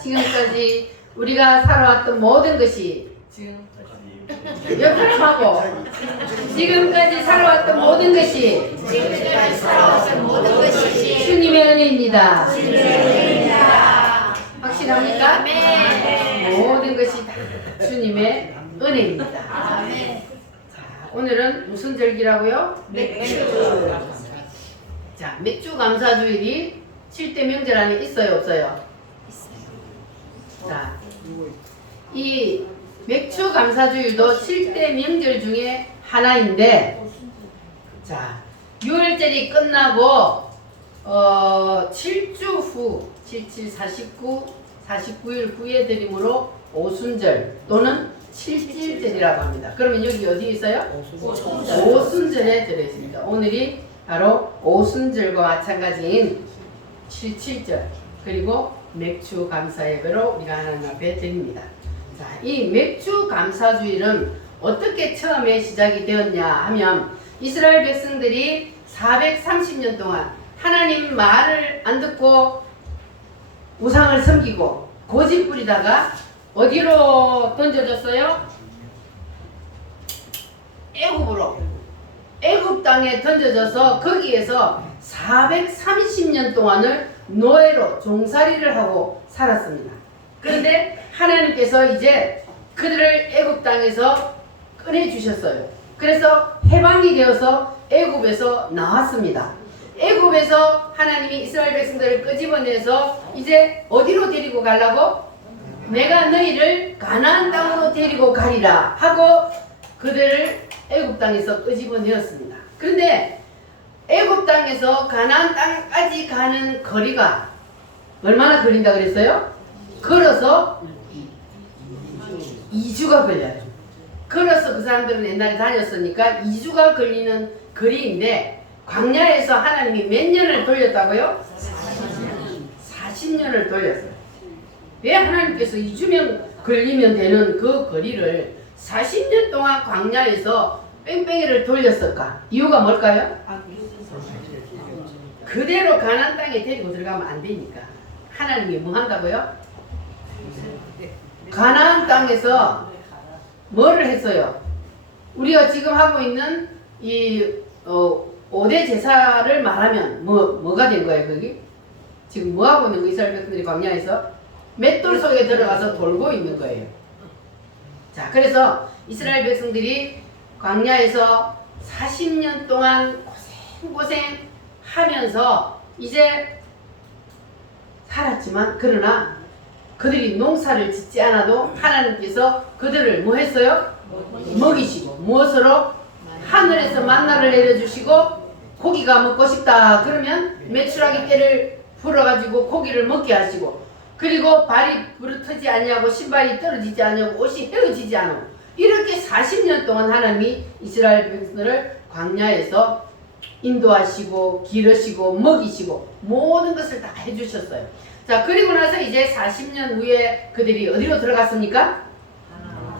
지금까지 우리가 살아왔던 모든 것이 옆으로 하고 지금까지 살아왔던 모든 것이 주님의 은혜입니다. 확실합니까? 모든 것이 다 주님의 은혜입니다. 자, 오늘은 무슨 절기라고요? 자, 맥주 감사주일이 7대 명절 안에 있어요, 없어요? 자, 이 맥주 감사주일도 7대 명절 중에 하나인데, 자, 6월절이 끝나고 7주 후 77, 49일 후에 드림으로 오순절 또는 칠칠절이라고 합니다. 그러면 여기 어디 있어요? 오순절에 들어있습니다. 오늘이 바로 오순절과 마찬가지인 칠칠절 그리고 맥주 감사 예배로 우리가 하나님 앞에 드립니다. 자, 이 맥주 감사주일은 어떻게 처음에 시작이 되었냐 하면 이스라엘 백성들이 430년 동안 하나님 말을 안 듣고 우상을 섬기고 고집 부리다가 어디로 던져졌어요? 애굽으로. 애굽 땅에 던져져서 거기에서 430년 동안을 노예로 종살이를 하고 살았습니다. 그런데 하나님께서 이제 그들을 애굽 땅에서 꺼내주셨어요. 그래서 해방이 되어서 애굽에서 나왔습니다. 애굽에서 하나님이 이스라엘 백성들을 끄집어내서 이제 어디로 데리고 가려고? 내가 너희를 가나안 땅으로 데리고 가리라 하고 그들을 애굽 땅에서 끄집어내었습니다. 그런데 애굽 땅에서 가나안 땅까지 가는 거리가 얼마나 걸린다 그랬어요? 걸어서 2주가 걸려요. 걸어서 그 사람들은 옛날에 다녔으니까 2주가 걸리는 거리인데 광야에서 하나님이 몇 년을 돌렸다고요? 40년을 돌렸어요. 왜 하나님께서 2주면 걸리면 되는 그 거리를 40년 동안 광야에서 뺑뺑이를 돌렸을까? 이유가 뭘까요? 그대로 가나안 땅에 데리고 들어가면 안 되니까. 하나님이 뭐 한다고요? 가나안 땅에서 뭐를 했어요? 우리가 지금 하고 있는 이 5대 제사를 말하면 뭐가 된 거예요, 거기? 지금 뭐 하고 있는 거 이스라엘 백성들이 광야에서? 맷돌 속에 들어가서 돌고 있는 거예요. 자, 그래서 이스라엘 백성들이 광야에서 40년 동안 고생 하면서 이제 살았지만 그러나 그들이 농사를 짓지 않아도 하나님께서 그들을 뭐 했어요? 먹이시고 무엇으로? 하늘에서 만나를 내려주시고 고기가 먹고 싶다 그러면 메추라기 떼를 풀어가지고 고기를 먹게 하시고 그리고 발이 부르트지 않냐고 신발이 떨어지지 않냐고 옷이 헤어지지 않고 이렇게 40년 동안 하나님이 이스라엘 백성들을 광야에서 인도하시고 기르시고 먹이시고 모든 것을 다 해주셨어요. 자, 그리고 나서 이제 40년 후에 그들이 어디로 들어갔습니까?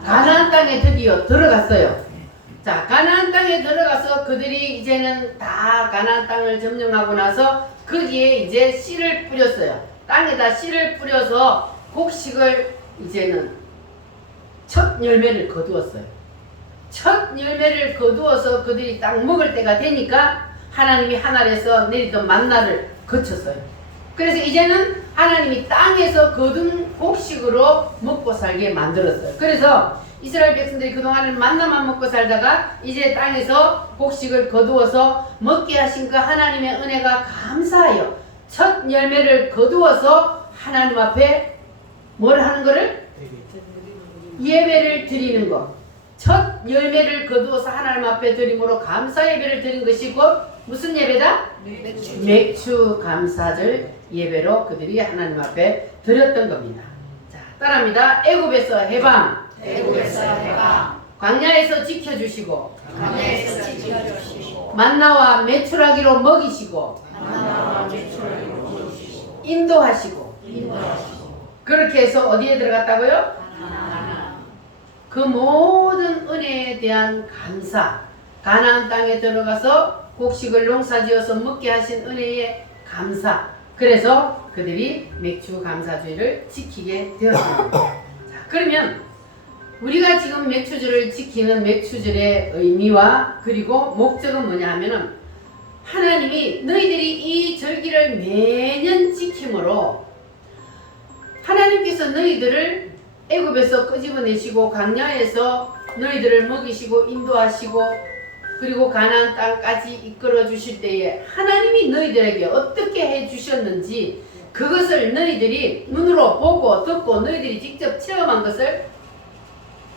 가나안 땅에 드디어 들어갔어요. 자, 가나안 땅에 들어가서 그들이 이제는 다 가나안 땅을 점령하고 나서 거기에 이제 씨를 뿌렸어요. 땅에다 씨를 뿌려서 곡식을 이제는 첫 열매를 거두었어요. 첫 열매를 거두어서 그들이 딱 먹을 때가 되니까 하나님이 하늘에서 내리던 만나를 거쳤어요. 그래서 이제는 하나님이 땅에서 거둔 곡식으로 먹고 살게 만들었어요. 그래서 이스라엘 백성들이 그동안은 만나만 먹고 살다가 이제 땅에서 곡식을 거두어서 먹게 하신 그 하나님의 은혜가 감사하여 첫 열매를 거두어서 하나님 앞에 뭘 하는 거를? 예배를 드리는 것. 첫 열매를 거두어서 하나님 앞에 드림으로 감사 예배를 드린 것이 곧 무슨 예배다? 맥주 감사절 예배로 그들이 하나님 앞에 드렸던 겁니다. 자, 따라합니다. 애굽에서 해방. 광야에서 지켜주시고 만나와 메추라기로 먹이시고 인도하시고 그렇게 해서 어디에 들어갔다고요? 그 모든 은혜에 대한 감사, 가나안 땅에 들어가서 곡식을 농사지어서 먹게 하신 은혜에 감사, 그래서 그들이 맥주 감사주의를 지키게 되었습니다. 자, 그러면 우리가 지금 맥주주를 지키는 맥주절의 의미와 그리고 목적은 뭐냐 하면은 하나님이 너희들이 이 절기를 매년 지킴으로 하나님께서 너희들을 애굽에서 끄집어내시고 광야에서 너희들을 먹이시고 인도하시고 그리고 가나안 땅까지 이끌어 주실 때에 하나님이 너희들에게 어떻게 해 주셨는지 그것을 너희들이 눈으로 보고 듣고 너희들이 직접 체험한 것을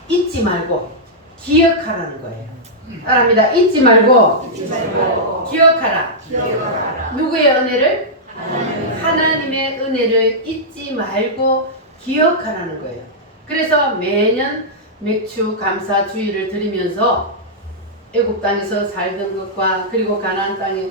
잊지 말고 기억하라는 거예요. 따라합니다. 잊지 말고 기억하라. 누구의 은혜를? 하나님의 은혜를 잊지 말고 기억하라는 거예요. 그래서 매년 맥주 감사 주일을 드리면서 애굽 땅에서 살던 것과 그리고 가나안 땅에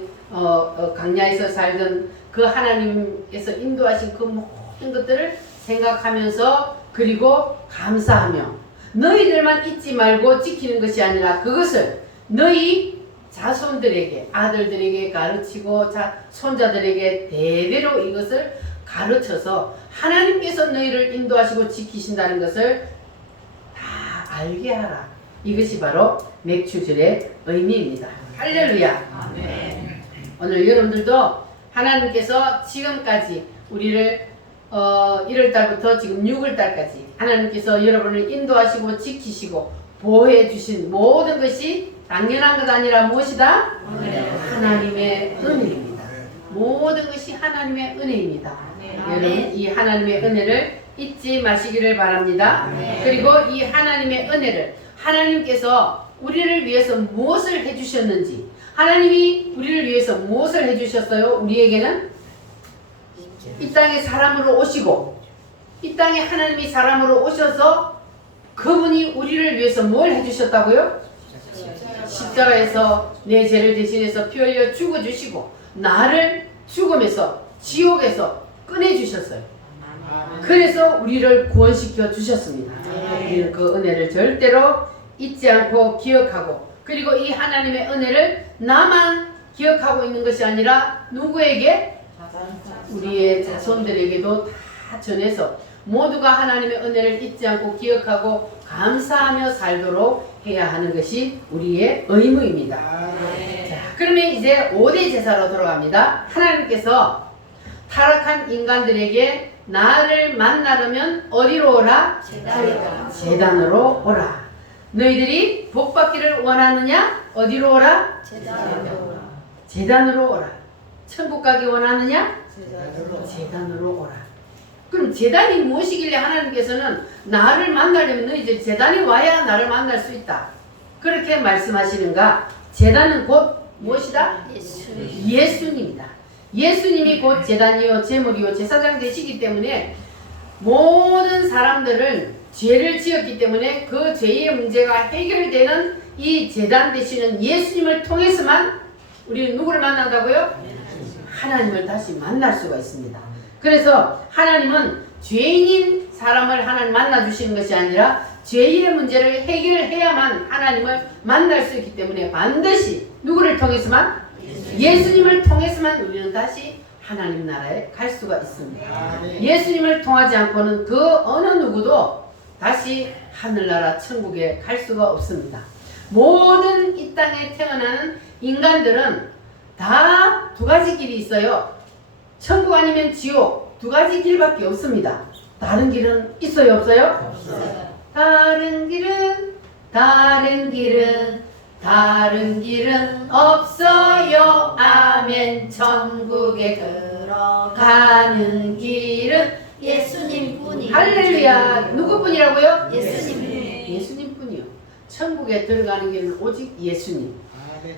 광야에서 살던 그 하나님께서 인도하신 그 모든 것들을 생각하면서 그리고 감사하며 너희들만 잊지 말고 지키는 것이 아니라 그것을 너희 자손들에게 아들들에게 가르치고 손자들에게 대대로 이것을 가르쳐서 하나님께서 너희를 인도하시고 지키신다는 것을 다 알게 하라. 이것이 바로 맥주절의 의미입니다. 할렐루야. 아멘. 오늘 여러분들도 하나님께서 지금까지 우리를 1월달부터 지금 6월달까지 하나님께서 여러분을 인도하시고 지키시고 보호해 주신 모든 것이 당연한 것 아니라 무엇이다? 하나님의 은혜입니다. 모든 것이 하나님의 은혜입니다. 여러분 이 하나님의 은혜를 잊지 마시기를 바랍니다. 그리고 이 하나님의 은혜를 하나님께서 우리를 위해서 무엇을 해주셨는지 하나님이 우리를 위해서 무엇을 해주셨어요? 우리에게는 이 땅에 사람으로 오시고 이 땅에 하나님이 사람으로 오셔서 그분이 우리를 위해서 뭘 해주셨다고요? 십자가에서 내 죄를 대신해서 피 흘려 죽어주시고 나를 죽음에서 지옥에서 꺼내주셨어요. 그래서 우리를 구원시켜 주셨습니다. 우리는 그 은혜를 절대로 잊지 않고 기억하고 그리고 이 하나님의 은혜를 나만 기억하고 있는 것이 아니라 누구에게? 우리의 자손들에게도 다 전해서 모두가 하나님의 은혜를 잊지 않고 기억하고 감사하며 살도록 해야 하는 것이 우리의 의무입니다. 자, 그러면 이제 5대 제사로 돌아갑니다. 하나님께서 타락한 인간들에게 나를 만나려면 어디로 오라? 제단으로 오라. 너희들이 복받기를 원하느냐? 어디로 오라? 제단으로 오라. 천국 가기 원하느냐? 제단으로 오라. 그럼 제단이 무엇이길래 하나님께서는 나를 만나려면 너희들 제단에 와야 나를 만날 수 있다. 그렇게 말씀하시는가? 제단은 곧 무엇이다? 예수님이다. 예수님이 곧 제단이요 제물이요 제사장 되시기 때문에 모든 사람들은 죄를 지었기 때문에 그 죄의 문제가 해결되는 이 제단 되시는 예수님을 통해서만 우리는 누구를 만난다고요? 하나님을 다시 만날 수가 있습니다. 그래서 하나님은 죄인인 사람을 하나님 만나주시는 것이 아니라 죄의 문제를 해결해야만 하나님을 만날 수 있기 때문에 반드시 누구를 통해서만? 예수님을 통해서만 우리는 다시 하나님 나라에 갈 수가 있습니다. 예수님을 통하지 않고는 그 어느 누구도 다시 하늘나라 천국에 갈 수가 없습니다. 모든 이 땅에 태어나는 인간들은 다 두 가지 길이 있어요. 천국 아니면 지옥 두 가지 길밖에 없습니다. 다른 길은 있어요? 없어요? 없어요. 다른 길은 없어요. 아멘. 천국에 들어가는 길은 예수님뿐이요. 할렐루야. 누구뿐이라고요? 예수님. 예수님뿐이요. 천국에 들어가는 길은 오직 예수님.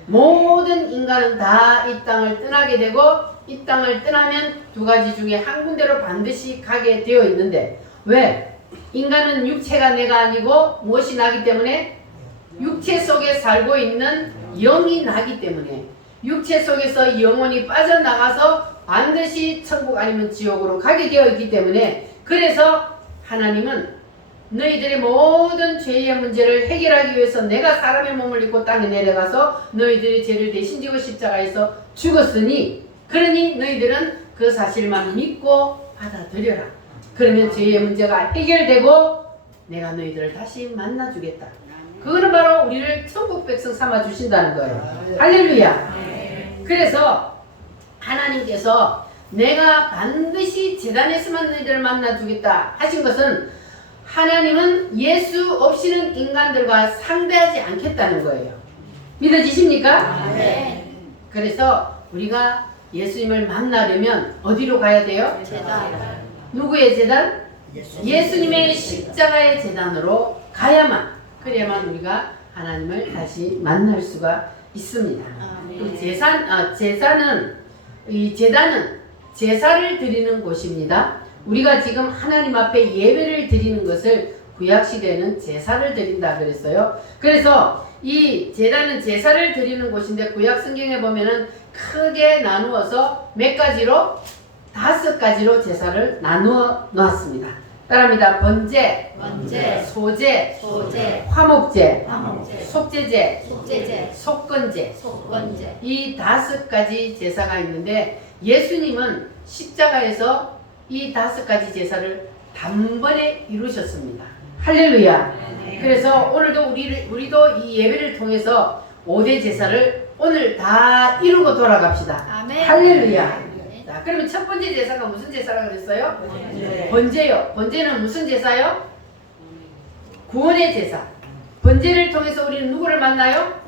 모든 인간은 다 이 땅을 떠나게 되고 이 땅을 떠나면 두 가지 중에 한 군데로 반드시 가게 되어 있는데 왜? 인간은 육체가 내가 아니고 무엇이 나기 때문에? 육체 속에 살고 있는 영이 나기 때문에 육체 속에서 영혼이 빠져나가서 반드시 천국 아니면 지옥으로 가게 되어 있기 때문에 그래서 하나님은 너희들의 모든 죄의 문제를 해결하기 위해서 내가 사람의 몸을 입고 땅에 내려가서 너희들의 죄를 대신 지고 십자가에서 죽었으니 그러니 너희들은 그 사실만 믿고 받아들여라. 그러면 죄의 문제가 해결되고 내가 너희들을 다시 만나주겠다. 그거는 바로 우리를 천국 백성 삼아 주신다는 거예요. 할렐루야. 그래서 하나님께서 내가 반드시 제단에서만 너희들을 만나주겠다 하신 것은 하나님은 예수 없이는 인간들과 상대하지 않겠다는 거예요. 믿어지십니까? 그래서 우리가 예수님을 만나려면 어디로 가야 돼요? 누구의 제단? 예수님의 십자가의 제단으로 그래야만 우리가 하나님을 다시 만날 수가 있습니다. 이 제단은 제사를 드리는 곳입니다. 우리가 지금 하나님 앞에 예배를 드리는 것을 구약시대에는 제사를 드린다 그랬어요. 그래서 이 제단은 제사를 드리는 곳인데 구약성경에 보면은 크게 나누어서 몇 가지로? 5가지로 제사를 나누어 놓았습니다. 따라합니다. 번제, 소제, 화목제, 속제제, 속건제. 이 5가지 제사가 있는데 예수님은 십자가에서 이 5가지 제사를 단번에 이루셨습니다. 할렐루야. 그래서 오늘도 우리도 이 예배를 통해서 5대 제사를 오늘 다 이루고 돌아갑시다. 할렐루야. 자, 그러면 첫 번째 제사가 무슨 제사라고 그랬어요? 번제요. 번제는 무슨 제사요? 구원의 제사. 번제를 통해서 우리는 누구를 만나요?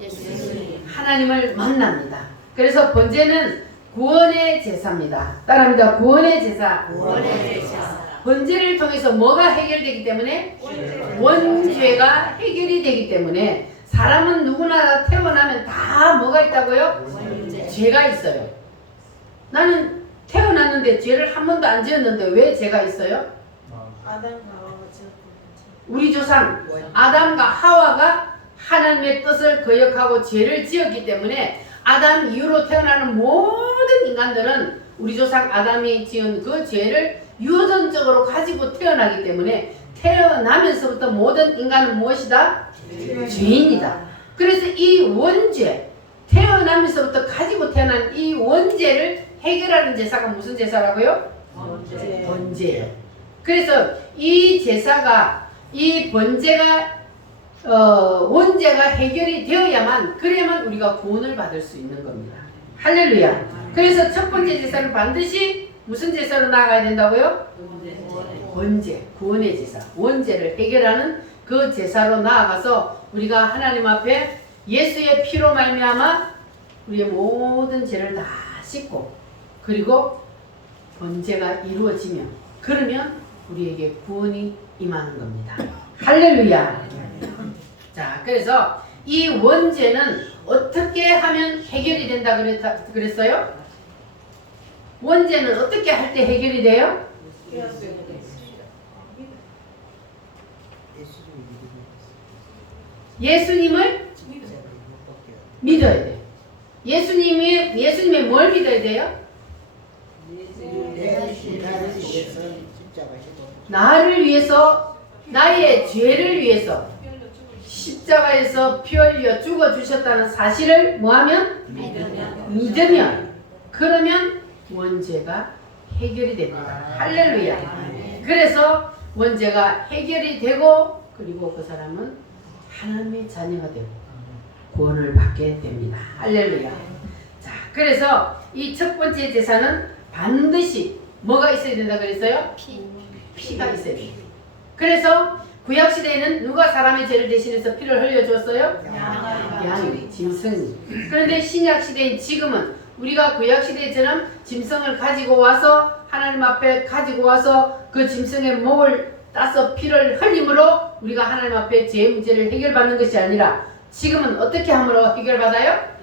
하나님을 만납니다. 그래서 번제는 구원의 제사입니다. 따라합니다. 구원의 제사. 번제를 통해서 뭐가 해결되기 때문에? 원죄가 해결이 되기 때문에 사람은 누구나 태어나면 다 뭐가 있다고요? 죄가 있어요. 나는 태어났는데 죄를 한 번도 안 지었는데 왜 죄가 있어요? 우리 조상 아담과 하와가 하나님의 뜻을 거역하고 죄를 지었기 때문에 아담 이후로 태어나는 모든 인간들은 우리 조상 아담이 지은 그 죄를 유전적으로 가지고 태어나기 때문에 태어나면서부터 모든 인간은 무엇이다? 죄인이다. 그래서 이 원죄, 태어나면서부터 가지고 태어난 이 원죄를 해결하는 제사가 무슨 제사라고요? 번제예요. 그래서 이 제사가, 이 번제가 원죄가 해결이 되어야만, 그래야만 우리가 구원을 받을 수 있는 겁니다. 할렐루야. 그래서 첫 번째 제사는 반드시 무슨 제사로 나아가야 된다고요? 번제, 구원의 제사. 원죄를 해결하는 그 제사로 나아가서 우리가 하나님 앞에 예수의 피로 말미암아 우리의 모든 죄를 다 씻고, 그리고 번제가 이루어지면, 그러면 우리에게 구원이 임하는 겁니다. 할렐루야. 자, 그래서 이 원죄는 어떻게 하면 해결이 된다 그랬어요? 원죄는 어떻게 할 때 해결이 돼요? 예수님을 믿어야 돼요. 예수님의 뭘 믿어야 돼요? 나를 위해서, 나의 죄를 위해서 십자가에서 피 흘려 죽어주셨다는 사실을 뭐하면? 믿으면, 그러면 원죄가 해결이 됩니다. 할렐루야. 그래서 원죄가 해결이 되고, 그리고 그 사람은 하나님의 자녀가 되고 구원을 받게 됩니다. 할렐루야. 자, 그래서 이 첫 번째 제사는 반드시 뭐가 있어야 된다 그랬어요? 피가 있어야 돼요. 그래서 구약시대에는 누가 사람의 죄를 대신해서 피를 흘려줬어요? 양이, 짐승이. 그런데 신약시대인 지금은 우리가 구약시대처럼 짐승을 가지고 와서 하나님 앞에 가지고 와서 그 짐승의 목을 따서 피를 흘림으로 우리가 하나님 앞에 죄 문제를 해결받는 것이 아니라 지금은 어떻게 함으로 해결받아요?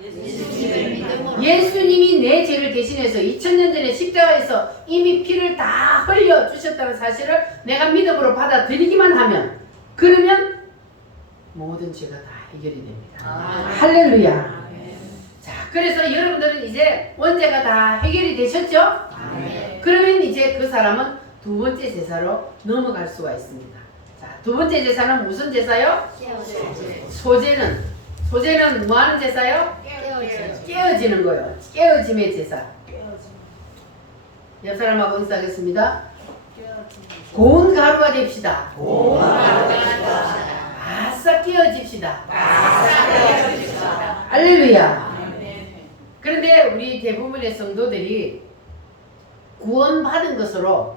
예수님이 내 죄를 대신해서 2000년 전에 십자가에서 이미 피를 다 흘려주셨다는 사실을 내가 믿음으로 받아들이기만 하면, 그러면 모든 죄가 다 해결이 됩니다. 할렐루야. 자, 그래서 여러분들은 이제 원죄가 다 해결이 되셨죠? 그러면 이제 그 사람은 두 번째 제사로 넘어갈 수가 있습니다. 자, 두 번째 제사는 무슨 제사요? 소제는 뭐 하는 제사요? 깨어지는 거예요. 깨어짐의 제사. 옆 사람하고 인사하겠습니다. 고운 가루가 됩시다. 바싹 깨어집시다. 할렐루야. 그런데 우리 대부분의 성도들이 구원받은 것으로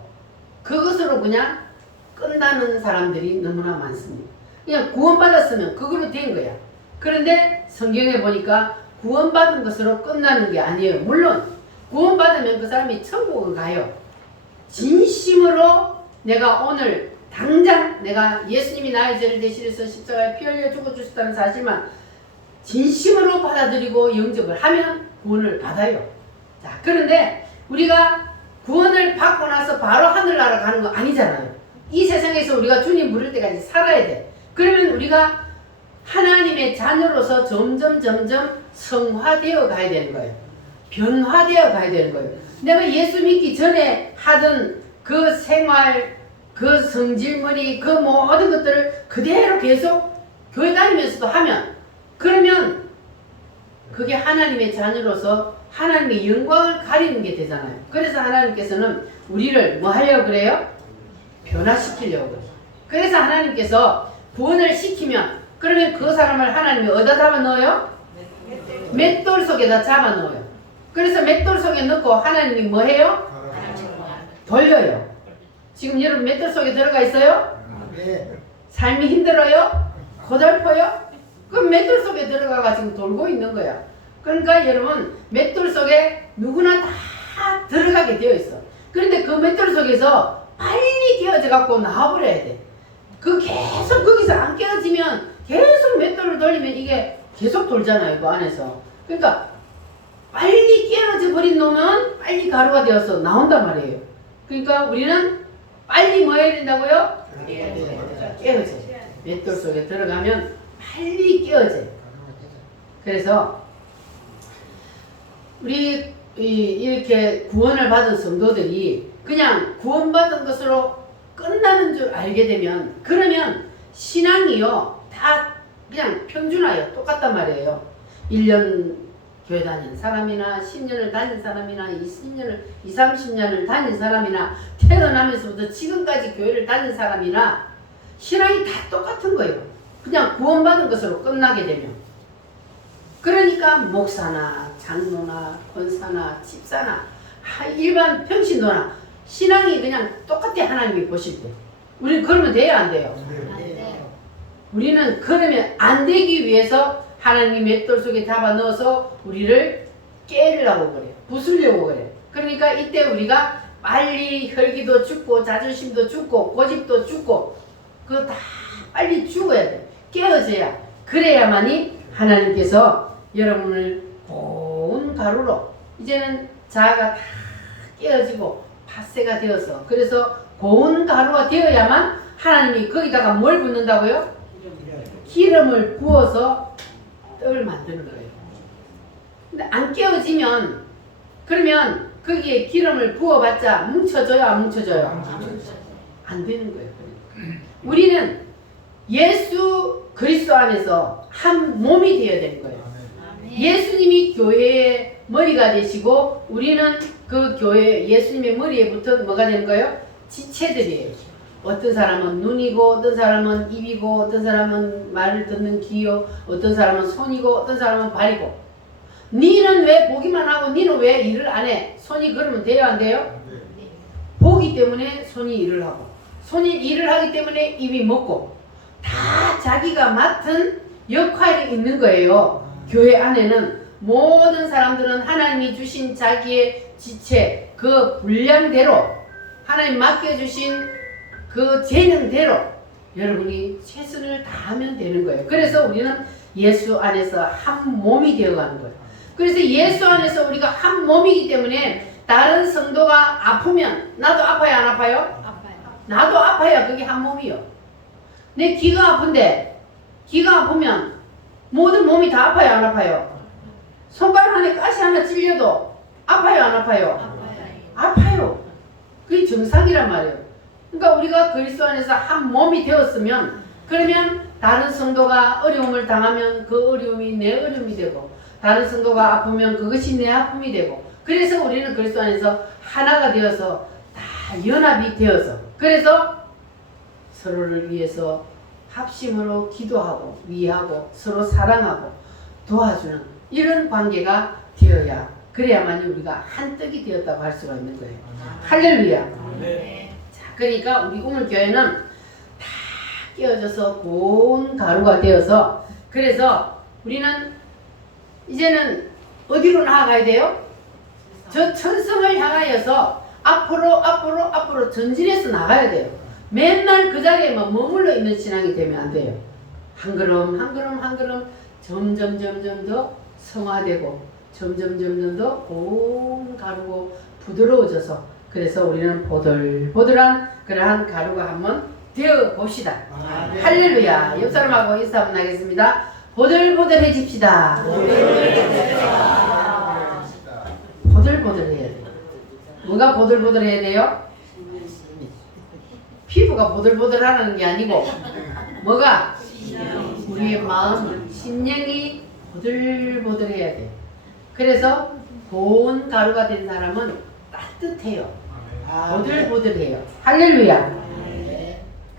그것으로 그냥 끝나는 사람들이 너무나 많습니다. 그냥 구원받았으면 그걸로 된 거야. 그런데 성경에 보니까 구원받은 것으로 끝나는 게 아니에요. 물론 구원받으면 그 사람이 천국을 가요. 진심으로 내가 오늘 당장 내가 예수님이 나의 죄를 대신해서 십자가에 피 흘려 죽어주셨다는 사실만 진심으로 받아들이고 영접을 하면 구원을 받아요. 자, 그런데 우리가 구원을 받고 나서 바로 하늘나라 가는 거 아니잖아요. 이 세상에서 우리가 주님 부를 때까지 살아야 돼. 그러면 우리가 하나님의 자녀로서 점점 성화되어 가야 되는 거예요. 변화되어 가야 되는 거예요. 내가 예수 믿기 전에 하던 그 생활, 그 성질머리, 그 모든 것들을 그대로 계속 교회 다니면서도 하면, 그러면 그게 하나님의 자녀로서 하나님의 영광을 가리는 게 되잖아요. 그래서 하나님께서는 우리를 뭐 하려고 그래요? 변화시키려고 그래요. 그래서 하나님께서 구원을 시키면, 그러면 그 사람을 하나님이 어디다 잡아 넣어요? 맷돌 속에다 잡아 넣어요. 그래서 맷돌 속에 넣고 하나님이 뭐 해요? 돌려요. 지금 여러분 맷돌 속에 들어가 있어요? 삶이 힘들어요? 고달퍼요? 그럼 맷돌 속에 들어가가 지금 돌고 있는 거야. 그러니까 여러분 맷돌 속에 누구나 다 들어가게 되어 있어. 그런데 그 맷돌 속에서 빨리 깨어져 갖고 나와버려야 돼. 그 계속 거기서 안 깨어지면 계속 맷돌을 돌리면 이게 계속 돌잖아요. 그 안에서. 그러니까 빨리 깨어져 버린 놈은 빨리 가루가 되어서 나온단 말이에요. 그러니까 우리는 빨리 뭐 해야 된다고요? 깨어져. 맷돌 속에 들어가면 빨리 깨어져요. 그래서 우리 이렇게 구원을 받은 성도들이 그냥 구원받은 것으로 끝나는 줄 알게 되면, 그러면 신앙이요 다 그냥 평준화요. 똑같단 말이에요. 1년 교회 다닌 사람이나 10년을 다닌 사람이나 20년을 30년을 다닌 사람이나 태어나면서부터 지금까지 교회를 다닌 사람이나 신앙이 다 똑같은 거예요. 그냥 구원받은 것으로 끝나게 되면. 그러니까 목사나 장로나 권사나 집사나 일반 평신도나 신앙이 그냥 똑같아. 하나님이 보실 때 우리는 그러면 돼요 안 돼요? 우리는 그러면 안 되기 위해서 하나님이 맷돌 속에 잡아 넣어서 우리를 깨려고 그래요. 부수려고 그래요. 그러니까 이때 우리가 빨리 혈기도 죽고 자존심도 죽고 고집도 죽고 그거 다 빨리 죽어야 돼. 깨어져야. 그래야만이 하나님께서 여러분을 고운 가루로, 이제는 자아가 다 깨어지고 팥새가 되어서, 그래서 고운 가루가 되어야만 하나님이 거기다가 뭘 붓는다고요? 기름을 부어서 떡을 만드는 거예요. 근데 안 깨어지면, 그러면 거기에 기름을 부어봤자 뭉쳐져요 안 뭉쳐져요? 안 되는 거예요. 우리는 예수 그리스도 안에서 한 몸이 되어야 되는 거예요. 예수님이 교회의 머리가 되시고 우리는 그 교회 예수님의 머리에 붙어 뭐가 되는 거예요? 지체들이에요. 어떤 사람은 눈이고, 어떤 사람은 입이고, 어떤 사람은 말을 듣는 귀요, 어떤 사람은 손이고, 어떤 사람은 발이고. 니는 왜 보기만 하고 니는 왜 일을 안 해? 손이 그러면 돼요 안 돼요? 보기 때문에 손이 일을 하고, 손이 일을 하기 때문에 입이 먹고, 다 자기가 맡은 역할이 있는 거예요. 교회 안에는 모든 사람들은 하나님이 주신 자기의 지체, 그 분량대로, 하나님 맡겨주신 그 재능대로 여러분이 최선을 다하면 되는 거예요. 그래서 우리는 예수 안에서 한 몸이 되어가는 거예요. 그래서 예수 안에서 우리가 한 몸이기 때문에 다른 성도가 아프면 나도 아파요 안 아파요? 아파요. 나도 아파야 그게 한 몸이요. 내 귀가 아픈데 귀가 아프면 모든 몸이 다 아파요 안 아파요? 손가락 안에 가시 하나 찔려도 아파요 안 아파요? 아파요. 그게 정상이란 말이에요. 그러니까 우리가 그리스도 안에서 한 몸이 되었으면, 그러면 다른 성도가 어려움을 당하면 그 어려움이 내 어려움이 되고, 다른 성도가 아프면 그것이 내 아픔이 되고, 그래서 우리는 그리스도 안에서 하나가 되어서 다 연합이 되어서 그래서 서로를 위해서 합심으로 기도하고 위하고 서로 사랑하고 도와주는 이런 관계가 되어야 그래야만 우리가 한 떡이 되었다고 할 수가 있는 거예요. 할렐루야. 자, 그러니까 우리 우물교회는 다 깨어져서 고운 가루가 되어서 그래서 우리는 이제는 어디로 나아가야 돼요? 저 천성을 향하여서 앞으로 전진해서 나가야 돼요. 맨날 그 자리에만 머물러 있는 신앙이 되면 안 돼요. 한 걸음 점점 더 성화되고 점점 더 고운 가루고 부드러워져서 그래서 우리는 보들보들한 그러한 가루가 한번 되어 봅시다. 할렐루야. 옆 사람하고 인사 한번 하겠습니다. 보들보들해집시다. 보들보들해야 돼요. 뭐가 보들보들해야 돼요? 피부가 보들보들하는 게 아니고 뭐가? 우리의 마음, 심령이 보들보들해야 돼요. 그래서 고운 가루가 된 사람은 따뜻해요. 보들보들해요. 할렐루야.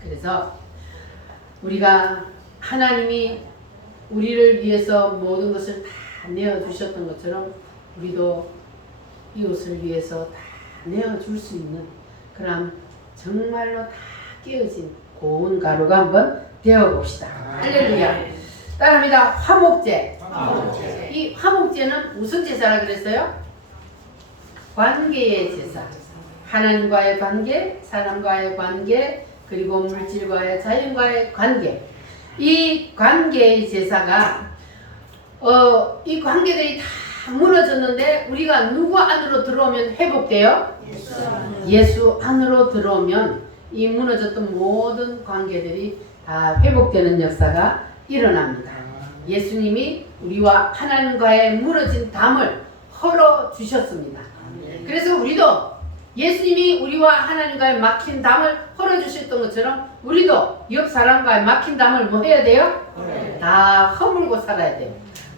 그래서 우리가 하나님이 우리를 위해서 모든 것을 다 내어주셨던 것처럼 우리도 이웃을 위해서 다 내어줄 수 있는 그런 정말로 다 깨어진 고운 가루가 한번 되어봅시다. 할렐루야. 따라합니다. 화목제. 이 화목제는 무슨 제사라 그랬어요? 관계의 제사. 하나님과의 관계, 사람과의 관계, 그리고 물질과의 자연과의 관계. 이 관계의 제사가 이 관계들이 다 무너졌는데 우리가 누구 안으로 들어오면 회복돼요? 예수 안으로 들어오면 이 무너졌던 모든 관계들이 다 회복되는 역사가 일어납니다. 예수님이 우리와 하나님과의 무너진 담을 헐어 주셨습니다. 그래서 우리도 예수님이 우리와 하나님과의 막힌 담을 헐어 주셨던 것처럼 우리도 옆 사람과의 막힌 담을 뭐 해야 돼요? 다 허물고 살아야 돼요.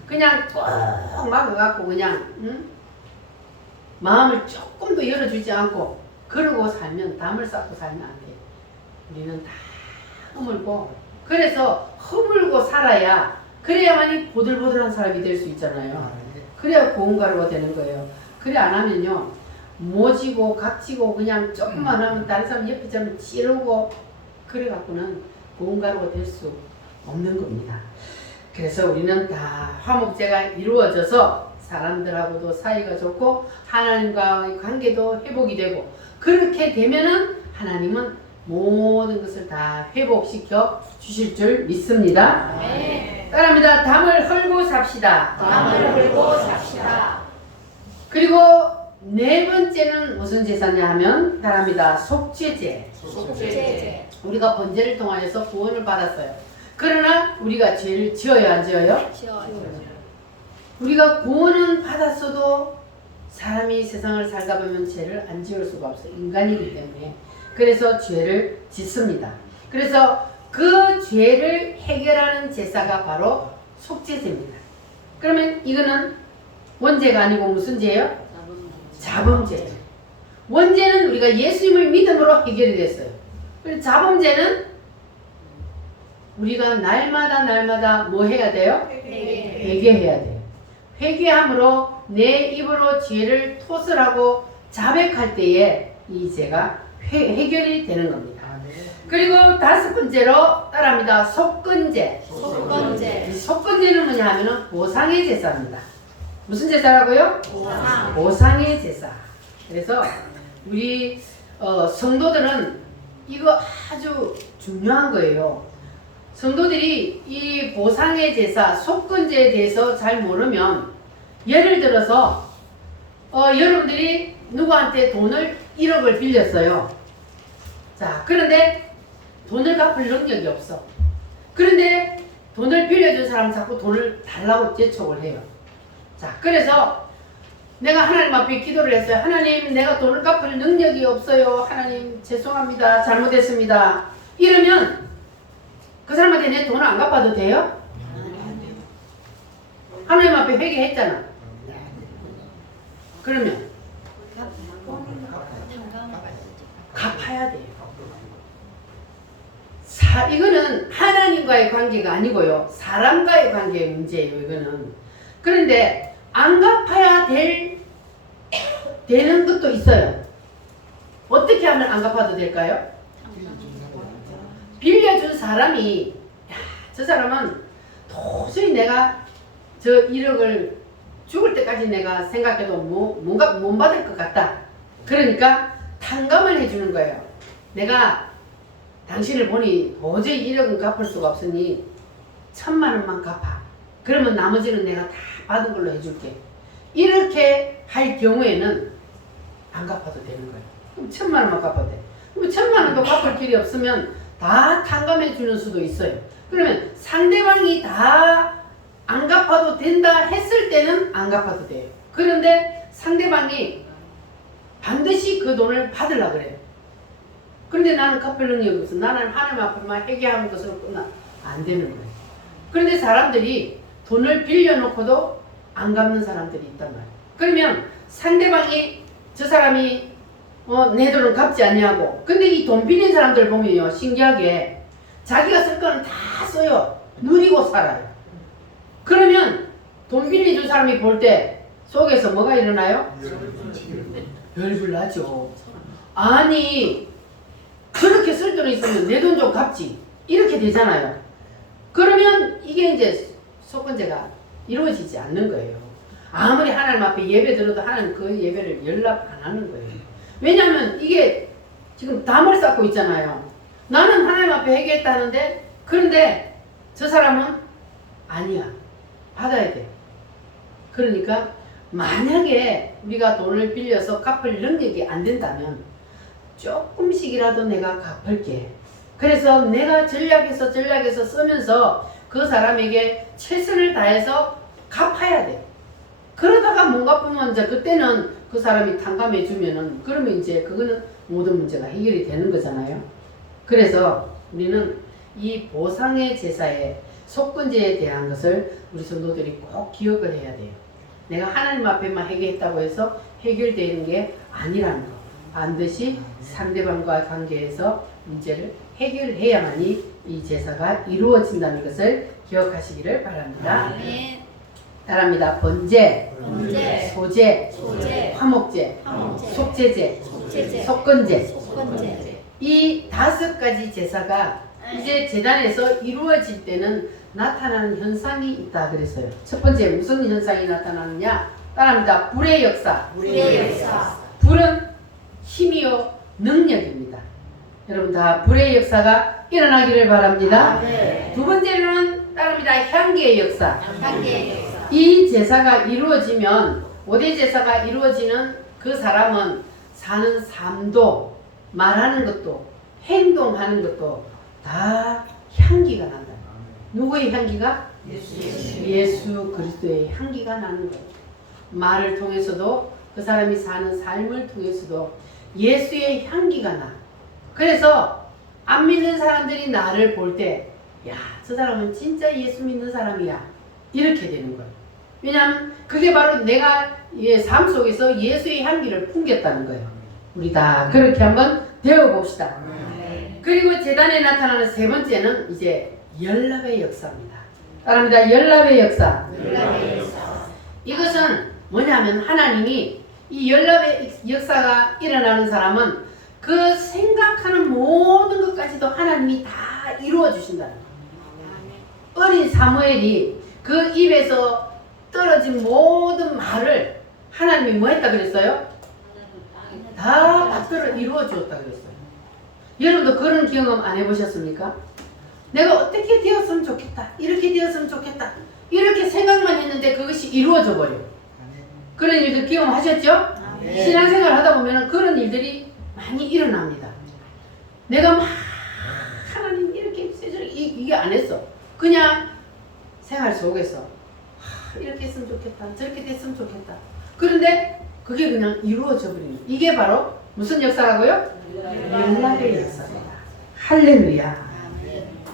그냥 꼭 막아갖고 그냥 마음을 조금 더 열어주지 않고 그러고 살면 담을 쌓고 살면 안 돼요. 우리는 다 허물고 그래서 허물고 살아야 그래야만이 보들보들한 사람이 될 수 있잖아요. 그래야 고운 가루가 되는 거예요. 그래 안 하면요 모지고 각지고 그냥 조금만 하면 다른 사람 옆에 자면 찌르고 그래 갖고는 고운 가루가 될 수 없는 겁니다. 그래서 우리는 다 화목제가 이루어져서 사람들하고도 사이가 좋고 하나님과의 관계도 회복이 되고 그렇게 되면은 하나님은 모든 것을 다 회복시켜 주실 줄 믿습니다. 네. 따라합니다. 담을 헐고 삽시다. 담을 헐고 삽시다. 그리고 네 번째는 무슨 제사냐 하면 따라합니다. 속죄제. 속죄제. 우리가 번제를 통하여서 구원을 받았어요. 그러나 우리가 죄를 지어야 안 지어요? 우리가 구원은 받았어도 사람이 세상을 살다 보면 죄를 안 지을 수가 없어요. 인간이기 때문에. 그래서 죄를 짓습니다. 그래서 그 죄를 해결하는 제사가 바로 속죄제입니다. 그러면 이거는 원죄가 아니고 무슨 죄예요? 자범죄. 원죄는 우리가 예수님을 믿음으로 해결이 됐어요. 그리고 자범죄는 우리가 날마다 뭐 해야 돼요? 회개해야 돼요. 회개함으로 내 입으로 죄를 토설하고 자백할 때에 이 죄가 해결이 되는 겁니다. 그리고 다섯 번째로 따라합니다. 속건제. 속건제. 이 속건제는 뭐냐 하면은 보상의 제사입니다. 무슨 제사라고요? 보상의 제사. 그래서 우리 성도들은 이거 아주 중요한 거예요. 성도들이 이 보상의 제사, 속건제에 대해서 잘 모르면 예를 들어서 여러분들이 누구한테 돈을 1억을 빌렸어요. 자, 그런데 돈을 갚을 능력이 없어. 그런데 돈을 빌려준 사람 자꾸 돈을 달라고 재촉을 해요. 자, 그래서 내가 하나님 앞에 기도를 했어요. 하나님, 내가 돈을 갚을 능력이 없어요. 하나님, 죄송합니다. 잘못했습니다. 이러면 그 사람한테 내 돈을 안 갚아도 돼요? 하나님 앞에 회개했잖아. 그러면 갚아야 돼요. 이거는 하나님과의 관계가 아니고요. 사람과의 관계의 문제예요. 이거는. 그런데 안 갚아야 되는 것도 있어요. 어떻게 하면 안 갚아도 될까요? 빌려준 사람이 저 사람은 도저히 내가 저 1억을 죽을 때까지 내가 생각해도 뭔가 못 받을 것 같다. 그러니까 탕감을 해주는 거예요. 내가 당신을 보니 도저히 1억은 갚을 수가 없으니 1,000만 원만 갚아. 그러면 나머지는 내가 다 받은 걸로 해줄게. 이렇게 할 경우에는 안 갚아도 되는 거예요. 그럼 1,000만 원만 갚아도 돼. 그럼 1,000만 원도 갚을 길이 없으면 다 탕감해 주는 수도 있어요. 그러면 상대방이 다 안 갚아도 된다 했을 때는 안 갚아도 돼요. 그런데 상대방이 반드시 그 돈을 받으려고 그래요. 그런데 나는 갚을 능력이 없어. 나는 하나님 앞에만 회개하는 것으로 끝나. 안 되는 거예요. 그런데 사람들이 돈을 빌려놓고도 안 갚는 사람들이 있단 말이에요. 그러면 상대방이 저 사람이 내 돈을 갚지 않냐고. 근데 이 돈 빌린 사람들 보면요, 신기하게 자기가 쓸 거는 다 써요. 누리고 살아요. 그러면 돈 빌려준 사람이 볼 때 속에서 뭐가 일어나요? 열불 나죠. 아니 그렇게 쓸 돈이 있으면 내 돈 좀 갚지. 이렇게 되잖아요. 그러면 이게 이제 속건제가 이루어지지 않는 거예요. 아무리 하나님 앞에 예배 드려도 하나님 그 예배를 연락 안 하는 거예요. 왜냐하면 이게 지금 담을 쌓고 있잖아요. 나는 하나님 앞에 회개했다는데 그런데 저 사람은 아니야. 받아야 돼. 그러니까 만약에 우리가 돈을 빌려서 갚을 능력이 안 된다면 조금씩이라도 내가 갚을게. 그래서 내가 전략해서 쓰면서 그 사람에게 최선을 다해서 갚아야 돼. 그러다가 못 갚으면 이제 그때는 그 사람이 탕감해 주면은 그러면 이제 그거는 모든 문제가 해결이 되는 거잖아요. 그래서 우리는 이 보상의 제사에 속건제에 대한 것을 우리 성도들이 꼭 기억을 해야 돼요. 내가 하나님 앞에만 회개했다고 해서 해결되는 게 아니라는 거. 반드시 상대방과 관계에서 문제를 해결해야만이 이 제사가 이루어진다는 것을 기억하시기를 바랍니다. 아멘. 따라합니다. 번제, 번제, 소제, 소제, 화목제, 화목제, 속제제, 속제제, 속건제. 속건제. 이 5가지 제사가 이제 제단에서 이루어질 때는 나타나는 현상이 있다 그랬어요. 첫 번째 무슨 현상이 나타나느냐? 따라합니다. 불의 역사. 불의 역사. 불은 힘이요 능력입니다. 여러분 다 불의 역사가 일어나기를 바랍니다. 네. 두 번째로는 따릅니다. 향기의 역사. 향기의 역사. 이 제사가 이루어지면 5대 제사가 이루어지는 그 사람은 사는 삶도 말하는 것도 행동하는 것도 다 향기가 난다. 누구의 향기가? 예수 그리스도의 향기가 나는 거예요. 말을 통해서도 그 사람이 사는 삶을 통해서도 예수의 향기가 나. 그래서 안 믿는 사람들이 나를 볼 때 야, 저 사람은 진짜 예수 믿는 사람이야. 이렇게 되는 거예요. 왜냐하면 그게 바로 내가 삶 속에서 예수의 향기를 풍겼다는 거예요. 우리 다 그렇게 한번 배워봅시다. 그리고 제단에 나타나는 세 번째는 이제 연락의 역사입니다. 따라합니다. 연락의 역사. 연락의 역사. 이것은 뭐냐면 하나님이 이 연락의 역사가 일어나는 사람은 그 생각하는 모든 것까지도 하나님이 다 이루어 주신다는 거예요. 어린 사무엘이 그 입에서 떨어진 모든 말을 하나님이 뭐 했다 그랬어요? 다 받들어 이루어 주었다 그랬어요. 여러분도 그런 경험 안 해보셨습니까? 내가 어떻게 되었으면 좋겠다. 이렇게 되었으면 좋겠다. 이렇게 생각만 했는데 그것이 이루어져 버려. 그런 일들 경험하셨죠? 네. 신앙생활 하다 보면 그런 일들이 많이 일어납니다. 내가 막 하나님 이렇게 해주세요. 이게 안 했어. 그냥 생활 속에서 이렇게 했으면 좋겠다. 저렇게 됐으면 좋겠다. 그런데 그게 그냥 이루어져 버리는 이게 바로 무슨 역사라고요? 연락의 역사입니다. 할렐루야.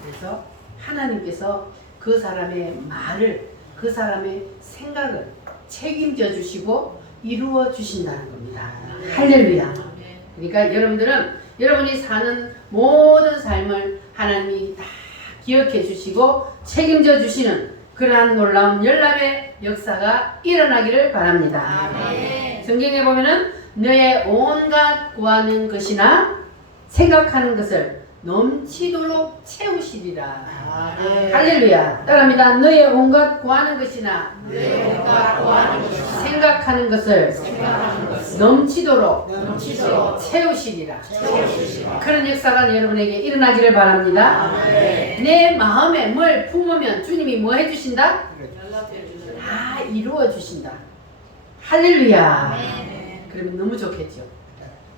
그래서 하나님께서 그 사람의 말을 그 사람의 생각을 책임져 주시고 이루어 주신다는 겁니다. 할렐루야. 그러니까 여러분이 사는 모든 삶을 하나님이 다 기억해 주시고 책임져 주시는 그러한 놀라운 열람의 역사가 일어나기를 바랍니다. 성경에 보면은 너의 온갖 구하는 것이나 생각하는 것을 넘치도록 채우시리라. 할렐루야. 따라합니다. 너의 온갖 구하는 것이나 생각하는 것을 넘치도록 채우시리라. 그런 역사가 여러분에게 일어나기를 바랍니다. 내 마음에 뭘 품으면 주님이 뭐 해주신다? 다 이루어 주신다. 할렐루야. 그러면 너무 좋겠죠.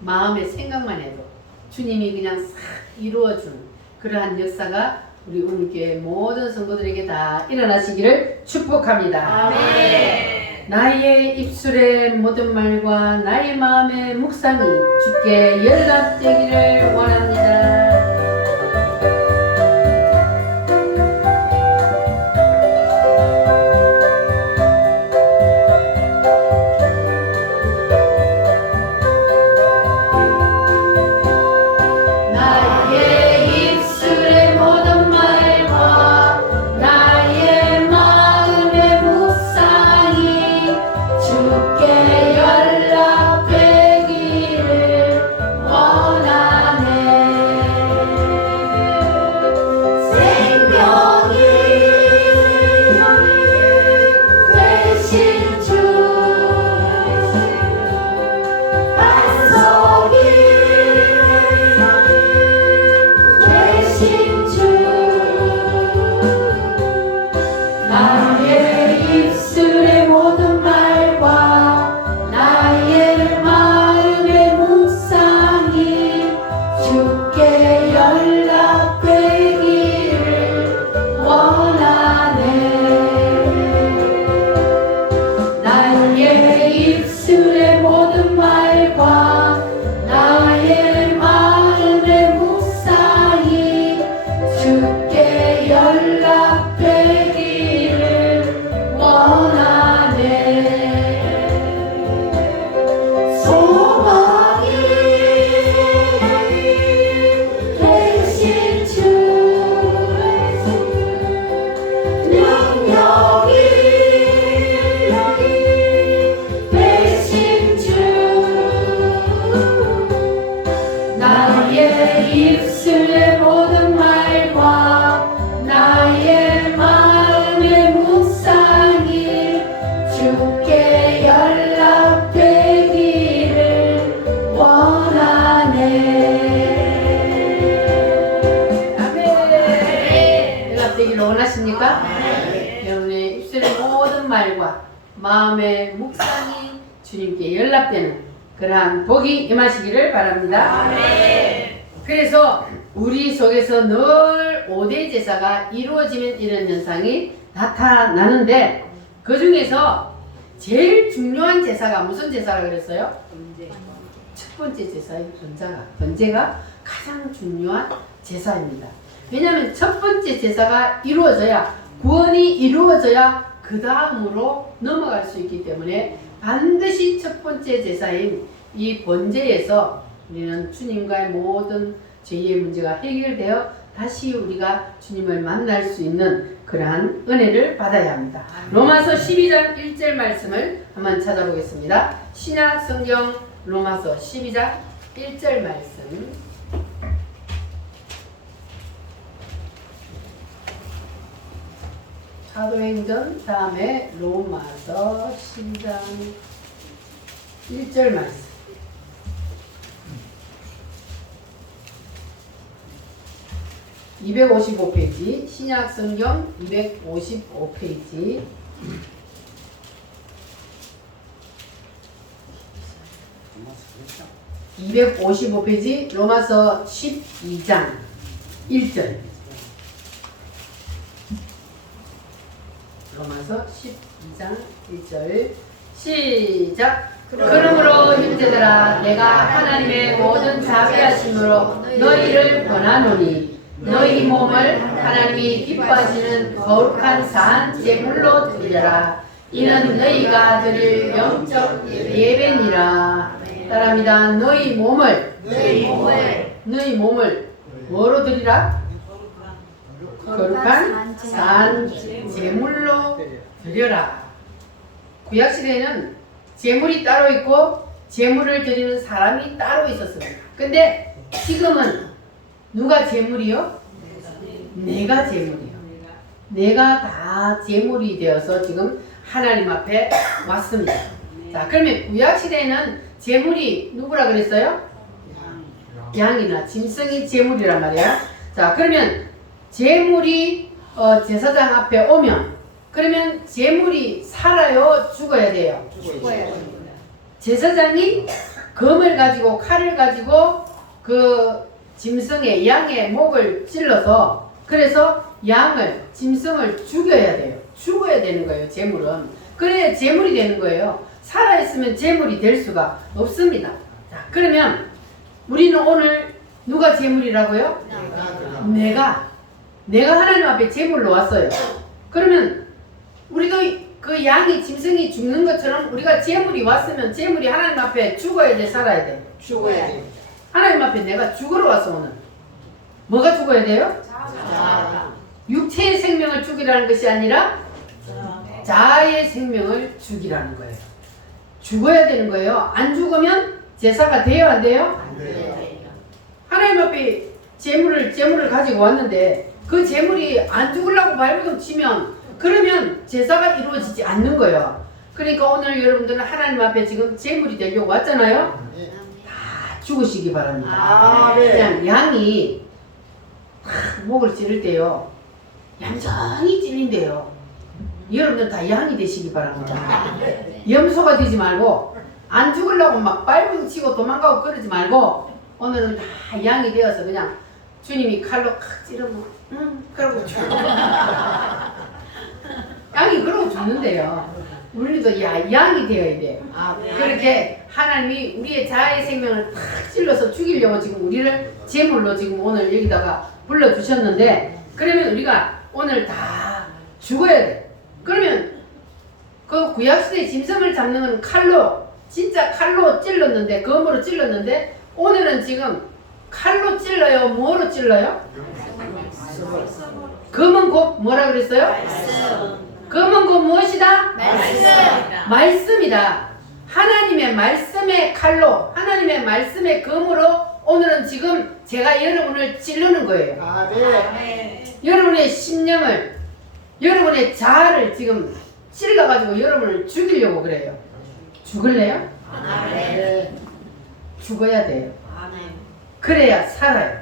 마음의 생각만 해도 주님이 그냥 싹 이루어주는 그러한 역사가 우리 오늘교회 모든 성도들에게 다 일어나시기를 축복합니다. 나의 입술의 모든 말과 나의 마음의 묵상이 주께 연락되기를 원합니다. 원하십니까? 여러분의 입술의 모든 말과 마음의 묵상이 주님께 연락되는 그러한 복이 임하시기를 바랍니다. 그래서 우리 속에서 늘 5대 제사가 이루어지면 이런 현상이 나타나는데 그 중에서 제일 중요한 제사가 무슨 제사라 그랬어요? 첫 번째 제사의 번제가 가장 중요한 제사입니다. 왜냐하면 첫 번째 제사가 이루어져야 구원이 이루어져야 그 다음으로 넘어갈 수 있기 때문에 반드시 첫 번째 제사인 이 번제에서 우리는 주님과의 모든 죄의 문제가 해결되어 다시 우리가 주님을 만날 수 있는 그러한 은혜를 받아야 합니다. 로마서 12장 1절 말씀을 한번 찾아보겠습니다. 신약 성경 로마서 12장 1절 말씀. 사도행전 다음에 로마서 12장 1절 말씀. (255페이지) 신약성경 255페이지 255페이지 로마서 12장 1절. 로마서 12장 1절 시작. 그러므로 형제들아 내가 하나님의 모든 자비하심으로 너희를 권하노니 너희 몸을 하나님이 기뻐하시는 거룩한 산 제물로 드리라. 이는 너희가 드릴 영적 예배니라. 따라합니다. 너희 몸을 너희 몸을 뭐로 드리라? 거룩한 산 제물로 드려라. 구약시대에는 제물이 따로 있고 제물을 드리는 사람이 따로 있었습니다. 근데 지금은 누가 제물이요? 내가 제물이요. 내가 다 제물이 되어서 지금 하나님 앞에 왔습니다. 자, 그러면 구약시대에는 제물이 누구라 그랬어요? 양이나 짐승이 제물이란 말이에요. 자, 그러면 제물이 제사장 앞에 오면 그러면 제물이 살아요? 죽어야 돼요? 제사장이 검을 가지고 칼을 가지고 그 짐승의 양의 목을 찔러서 그래서 양을 짐승을 죽여야 돼요. 죽어야 되는 거예요. 제물은. 그래야 제물이 되는 거예요. 살아있으면 제물이 될 수가 없습니다. 자, 그러면 우리는 오늘 누가 제물이라고요? 내가 하나님 앞에 제물로 왔어요. 그러면 우리도 그 양이 짐승이 죽는 것처럼 우리가 제물이 왔으면 제물이 하나님 앞에 죽어야 돼, 살아야 돼? 죽어야 돼. 하나님 앞에 내가 죽으러 왔어. 오늘 뭐가 죽어야 돼요? 육체의 생명을 죽이라는 것이 아니라 자아의 생명을 죽이라는 거예요. 죽어야 되는 거예요. 안 죽으면 제사가 돼요, 안 돼요? 하나님 앞에 제물을 가지고 왔는데 그 제물이 안 죽으려고 발버둥 치면 그러면 제사가 이루어지지 않는 거예요. 그러니까 오늘 여러분들은 하나님 앞에 지금 제물이 되려고 왔잖아요. 다 죽으시기 바랍니다. 그냥 양이 목을 찌를 때요, 얌전히 찔린대요. 여러분들 다 양이 되시기 바랍니다. 염소가 되지 말고 안 죽으려고 막 발버둥 치고 도망가고 그러지 말고 오늘은 다 양이 되어서 그냥 주님이 칼로 칵 찌르면 그러고 죽어. 양이 그러고 죽는데요. 우리도 양이 되어야 돼요. 그렇게 하나님이 우리의 자아의 생명을 탁 찔러서 죽이려고 지금 우리를 제물로 지금 오늘 여기다가 불러주셨는데 그러면 우리가 오늘 다 죽어야 돼. 그러면 그 구약시대 짐승을 잡는 건 칼로 진짜 칼로 찔렀는데 검으로 찔렀는데 오늘은 지금 칼로 찔러요? 뭐로 찔러요? 검은 곧 뭐라 그랬어요? 검은 곧 무엇이다? 말씀이다. 하나님의 말씀의 칼로 하나님의 말씀의 검으로 오늘은 지금 제가 여러분을 찌르는 거예요. 여러분의 심령을 여러분의 자아를 지금 찔러가지고 여러분을 죽이려고 그래요. 죽을래요? 죽어야 돼요. 그래야 살아요.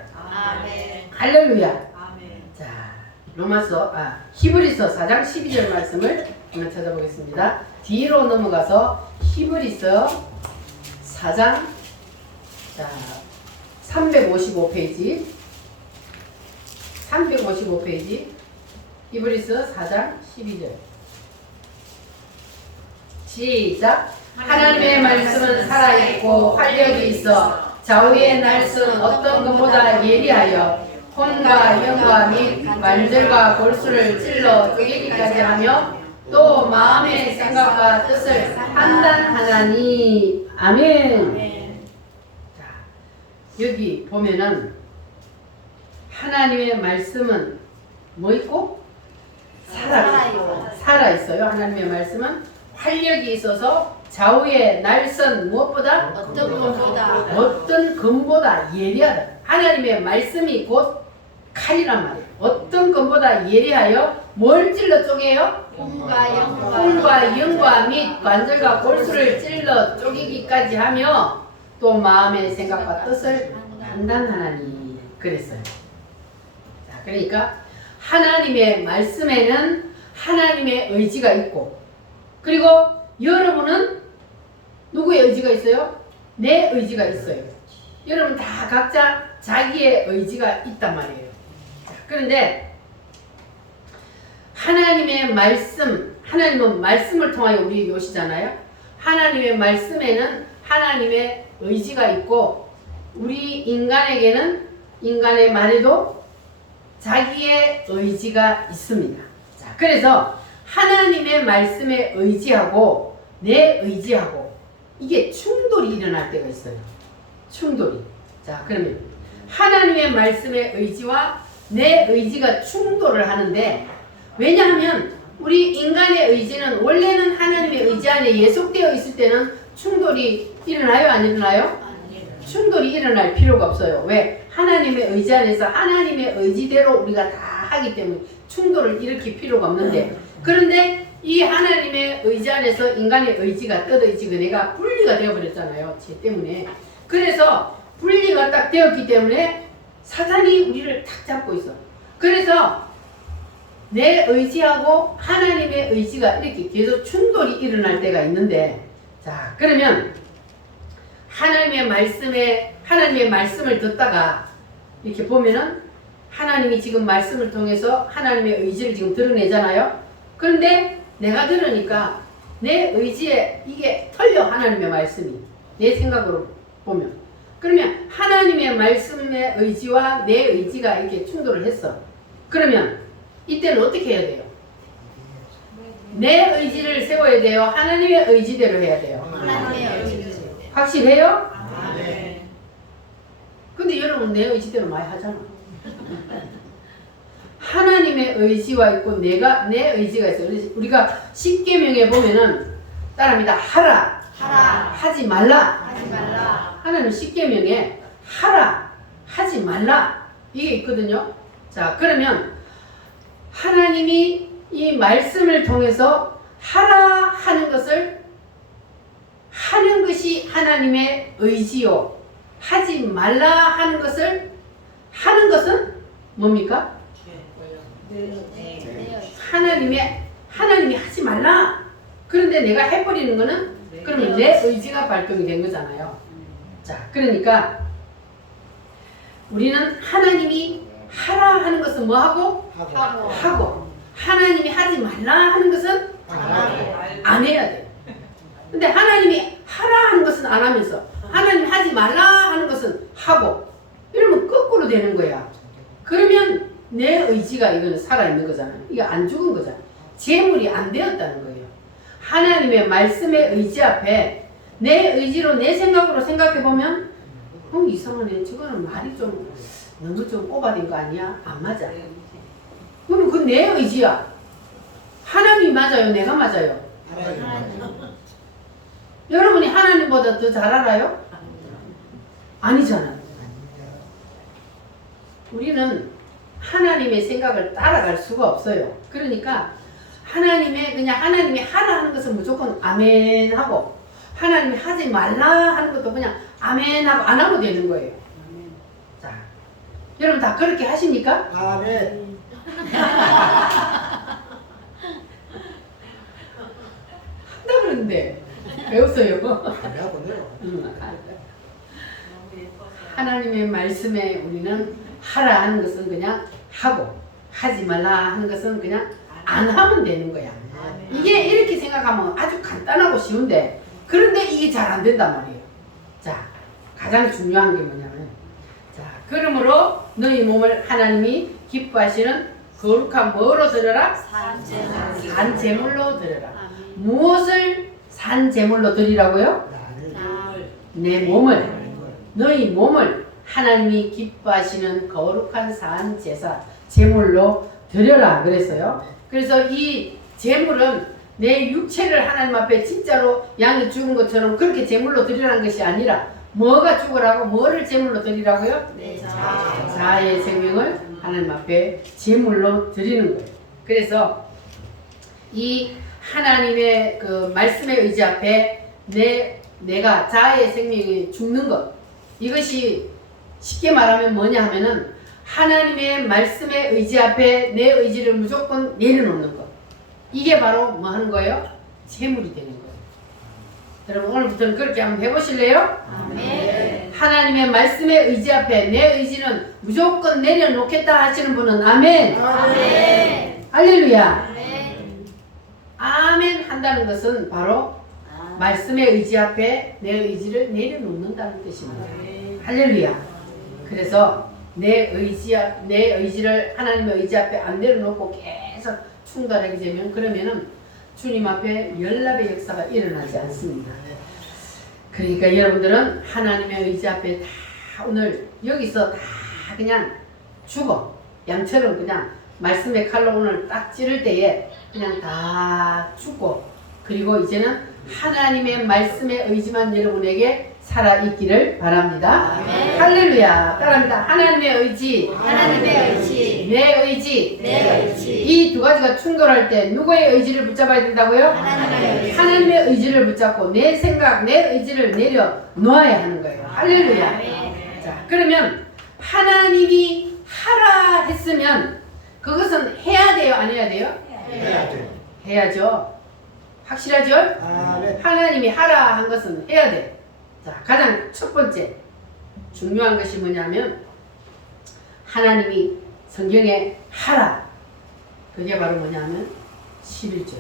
할렐루야. 자, 히브리서 4장 12절 말씀을 한번 찾아보겠습니다. 뒤로 넘어가서 히브리서 4장 355페이지 히브리서 4장 12절 시작. 하나님의 말씀은 살아있고 활력이 있어 좌우의 날선 어떤 것보다 예리하여 혼과 영과 및 관절과 골수를 찔러 쪼개기까지 하며 또 마음의 생각과 뜻을 판단하나니. 아멘. 자, 여기 보면은 하나님의 말씀은 뭐 있고? 살아있어요. 하나님의 말씀은 활력이 있어서 좌우의 날선 무엇보다? 어떤 검보다 예리하다. 하나님의 말씀이 곧 칼이란 말이에요. 어떤 검보다 예리하여 뭘 찔러 쪼개요? 혼과 영과 및 관절과 골수를 찔러 쪼개기까지 하며 또 마음의 생각과 뜻을 판단하나니. 그랬어요. 자, 그러니까 하나님의 말씀에는 하나님의 의지가 있고 그리고 여러분은 누구의 의지가 있어요? 내 의지가 있어요. 여러분 다 각자 자기의 의지가 있단 말이에요. 자, 그런데 하나님의 말씀, 하나님은 말씀을 통하여 우리에게 오시잖아요. 하나님의 말씀에는 하나님의 의지가 있고 우리 인간에게는 인간의 말에도 자기의 의지가 있습니다. 자, 그래서 하나님의 말씀에 의지하고 내 의지하고 이게 충돌이 일어날 때가 있어요. 충돌이. 자, 그러면 하나님의 말씀의 의지와 내 의지가 충돌을 하는데, 왜냐하면 우리 인간의 의지는 원래는 하나님의 의지 안에 예속되어 있을 때는 충돌이 일어나요? 안 일어나요? 충돌이 일어날 필요가 없어요. 왜? 하나님의 의지 안에서 하나님의 의지대로 우리가 다 하기 때문에 충돌을 일으킬 필요가 없는데, 그런데 이 하나님의 의지 안에서 인간의 의지가 뜻의지가 내가 분리가 되어버렸잖아요. 죄 때문에. 그래서 분리가 딱 되었기 때문에 사탄이 우리를 탁 잡고 있어. 그래서 내 의지하고 하나님의 의지가 이렇게 계속 충돌이 일어날 때가 있는데, 자, 그러면 하나님의 말씀을 듣다가 이렇게 보면은 하나님이 지금 말씀을 통해서 하나님의 의지를 지금 드러내잖아요. 그런데 내가 들으니까 내 의지에 이게 털려, 하나님의 말씀이. 내 생각으로 보면. 그러면 하나님의 말씀의 의지와 내 의지가 이렇게 충돌을 했어. 그러면 이때는 어떻게 해야 돼요? 내 의지를 세워야 돼요? 하나님의 의지대로 해야 돼요? 하나님의 의지를. 확실해요? 아멘. 근데 여러분 내 의지대로 많이 하잖아. 하나님의 의지와 있고 내 의지가 있어요. 그래서 우리가 십계명에 보면은 따라합니다. 하라. 하지 말라. 하지 말라. 하나님 십계명에 하라. 하지 말라. 이게 있거든요. 자, 그러면 하나님이 이 말씀을 통해서 하라 하는 것을 하는 것이 하나님의 의지요. 하지 말라 하는 것을 하는 것은 뭡니까? 하나님이 하지 말라. 그런데 내가 해버리는 거는 그러면 내 의지가 발동이 된 거잖아요. 자, 그러니까 우리는 하나님이 하라 하는 것은 뭐 하고? 하고. 하나님이 하지 말라 하는 것은 안 해야 돼. 근데 하나님이 하라 하는 것은 안 하면서 하나님 하지 말라 하는 것은 하고, 이러면 거꾸로 되는 거야. 그러면 내 의지가 이거는 살아있는 거잖아요. 이게 안 죽은 거잖아요. 재물이 안 되었다는 거예요. 하나님의 말씀의 의지 앞에 내 의지로 내 생각으로 생각해보면 이상하네. 저거는 말이 좀 너무 좀 오바된 거 아니야? 안 맞아. 그럼 그건 내 의지야. 하나님이 맞아요? 내가 맞아요? 여러분이 하나님보다 더 잘 알아요? 아니잖아요. 우리는 하나님의 생각을 따라갈 수가 없어요. 그러니까 하나님이 하라 하는 것은 무조건 아멘 하고, 하나님이 하지 말라 하는 것도 그냥 아멘 하고 안 하고 되는 거예요. 자, 여러분 다 그렇게 하십니까? 아멘. 한다 그러는데 왜 웃어요? 하나님의 말씀에 우리는 하라 하는 것은 그냥 하고, 하지 말라 하는 것은 그냥 안 하면 되는 거야. 이게 이렇게 생각하면 아주 간단하고 쉬운데, 그런데 이게 잘 안 된단 말이에요. 자, 가장 중요한 게 뭐냐면, 자, 그러므로 너희 몸을 하나님이 기뻐하시는 거룩한 뭐로 드려라? 산 제물로 드려라. 무엇을 산 제물로 드리라고요? 내 몸을, 너희 몸을 하나님이 기뻐하시는 거룩한 산 제사, 제물로 드려라 그랬어요. 그래서 이 제물은 내 육체를 하나님 앞에 진짜로 양이 죽은 것처럼 그렇게 제물로 드리라는 것이 아니라, 뭐가 죽으라고? 뭐를 제물로 드리라고요? 자아의 생명을 하나님 앞에 제물로 드리는 거예요. 그래서 이 하나님의 그 말씀의 의지 앞에 내가 자아의 생명이 죽는 것, 이것이 쉽게 말하면 뭐냐 하면은 하나님의 말씀의 의지 앞에 내 의지를 무조건 내려놓는 것. 이게 바로 뭐 하는 거예요? 제물이 되는 거예요. 여러분 오늘부터는 그렇게 한번 해보실래요? 아멘. 하나님의 말씀의 의지 앞에 내 의지는 무조건 내려놓겠다 하시는 분은 아멘. 아멘. 할렐루야. 아멘. 아멘 한다는 것은 바로 말씀의 의지 앞에 내 의지를 내려놓는다는 뜻입니다. 할렐루야. 그래서 내 의지를 하나님의 의지 앞에 안 내려놓고 계속 충돌하게 되면 그러면은 주님 앞에 연락의 역사가 일어나지 않습니다. 그러니까 여러분들은 하나님의 의지 앞에 다 오늘 여기서 다 그냥 죽어. 양처럼 그냥 말씀의 칼로 오늘 딱 찌를 때에 그냥 다 죽고 그리고 이제는 하나님의 말씀의 의지만 여러분에게 살아있기를 바랍니다. 아멘. 할렐루야. 따라합니다. 하나님의 의지, 하나님의 의지, 내 의지. 내 의지, 이 두 가지가 충돌할 때 누구의 의지를 붙잡아야 된다고요? 하나님의 의지. 하나님의 의지를 붙잡고 내 생각, 내 의지를 내려 놓아야 하는 거예요. 할렐루야. 아멘. 자, 그러면 하나님이 하라 했으면 그것은 해야 돼요? 안 해야 돼요? 해야 돼. 해야죠. 확실하죠? 아멘. 하나님이 하라 한 것은 해야 돼. 자, 가장 첫 번째 중요한 것이 뭐냐면 하나님이 성경에 하라. 그게 바로 뭐냐면 11조.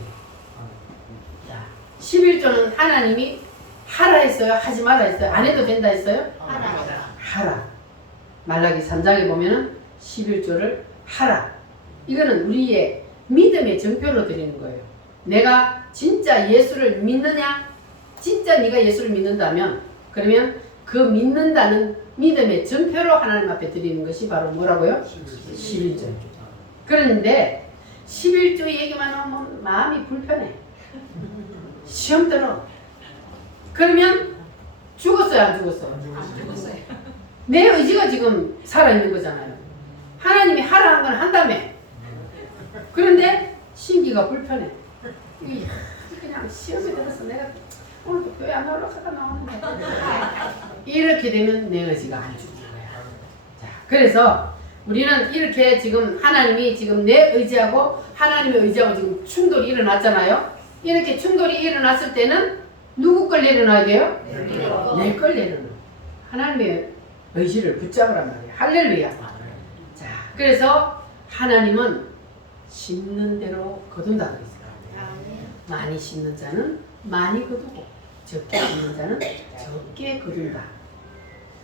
자, 11조는 하나님이 하라 했어요? 하지 마라 했어요? 안 해도 된다 했어요? 하나님. 하라. 말라기 3장에 보면은 11조를 하라. 이거는 우리의 믿음의 증표로 드리는 거예요. 내가 진짜 예수를 믿느냐? 진짜 네가 예수를 믿는다면 그러면 그 믿는다는 믿음의 증표로 하나님 앞에 드리는 것이 바로 뭐라고요? 11조. 그런데 11조 얘기만 하면 마음이 불편해. 시험 들어. 그러면 죽었어요, 안 죽었어요? 내 의지가 지금 살아있는 거잖아요. 하나님이 하라 한 건 한다며. 그런데 신기가 불편해. 그냥 시험에 들어서 내가 오늘도 교회 안 올라가다 나오는데 이렇게 되면 내 의지가 안 죽는 거야. 자, 그래서 우리는 이렇게 지금 하나님이 지금 내 의지하고 하나님의 의지하고 지금 충돌이 일어났잖아요. 이렇게 충돌이 일어났을 때는 누구 걸 내려놔야 돼요? 내 걸 내려놔. 하나님의 의지를 붙잡으란 말이에요. 할렐루야. 자, 그래서 하나님은 심는 대로 거둔다 그랬어요. 많이 심는 자는 많이 거두고 적게 심는 자는 적게 거둔다.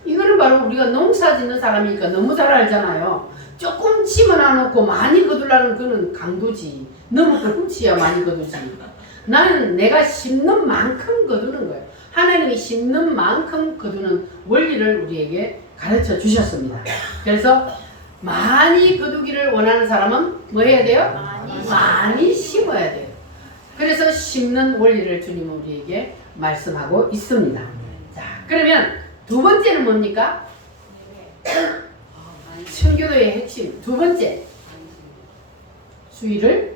이거는 바로 우리가 농사 짓는 사람이니까 너무 잘 알잖아요. 조금 심어놔놓고 많이 거두려는 그는 강도지. 너무 훔치야 많이 거두지. 나는 내가 심는 만큼 거두는 거예요. 하나님이 심는 만큼 거두는 원리를 우리에게 가르쳐 주셨습니다. 그래서 많이 거두기를 원하는 사람은 뭐 해야 돼요? 많이 심어야 돼요. 그래서 심는 원리를 주님은 우리에게 말씀하고 있습니다. 자, 그러면 두 번째는 뭡니까? 청교도의 핵심 두 번째, 주의를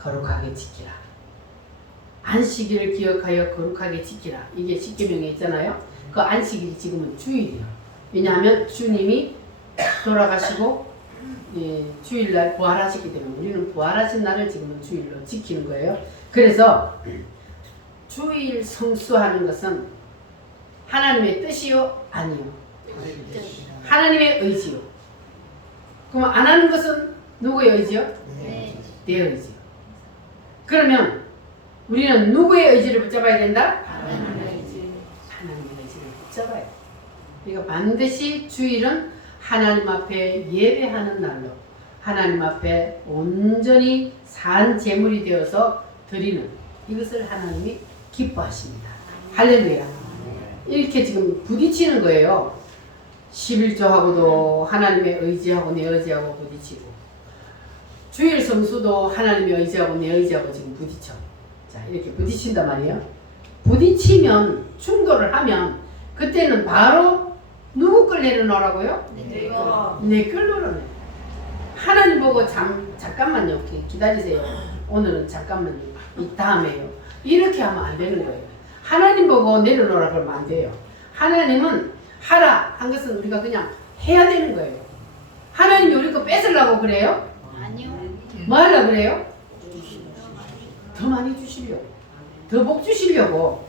거룩하게 지키라. 안식일을 기억하여 거룩하게 지키라. 이게 십계명에 있잖아요. 그 안식일이 지금은 주일이에요. 왜냐하면 주님이 돌아가시고 주일날 부활하시기 때문에 우리는 부활하신 날을 지금은 주일로 지키는 거예요. 그래서 주일 성수하는 것은 하나님의 뜻이요? 아니요. 하나님의 의지요. 그럼 안 하는 것은 누구의 의지요? 네. 내 의지요. 그러면 우리는 누구의 의지를 붙잡아야 된다? 하나님의 의지. 하나님의 의지를 붙잡아야 돼. 그러니까 반드시 주일은 하나님 앞에 예배하는 날로 하나님 앞에 온전히 산 제물이 되어서 드리는 이것을 하나님이 기뻐하십니다. 할렐루야. 이렇게 지금 부딪히는 거예요. 11조하고도 하나님의 의지하고 내 의지하고 부딪히고 주일 성수도 하나님의 의지하고 내 의지하고 지금 부딪혀. 자, 이렇게 부딪힌단 말이에요. 부딪히면 충돌을 하면 그때는 바로 누구 걸 내려놓으라고요? 내 걸 내려놓으래. 하나님 보고 잠깐만요. 기다리세요. 오늘은 잠깐만요. 이 다음에요. 이렇게 하면 안 되는 거예요. 하나님 보고 내려놓으라 그러면 안 돼요. 하나님은 하라 한 것은 우리가 그냥 해야 되는 거예요. 하나님이 우리 거 뺏으려고 그래요? 아니요. 뭐 하려고 그래요? 더 많이 주시려고. 더 복 주시려고.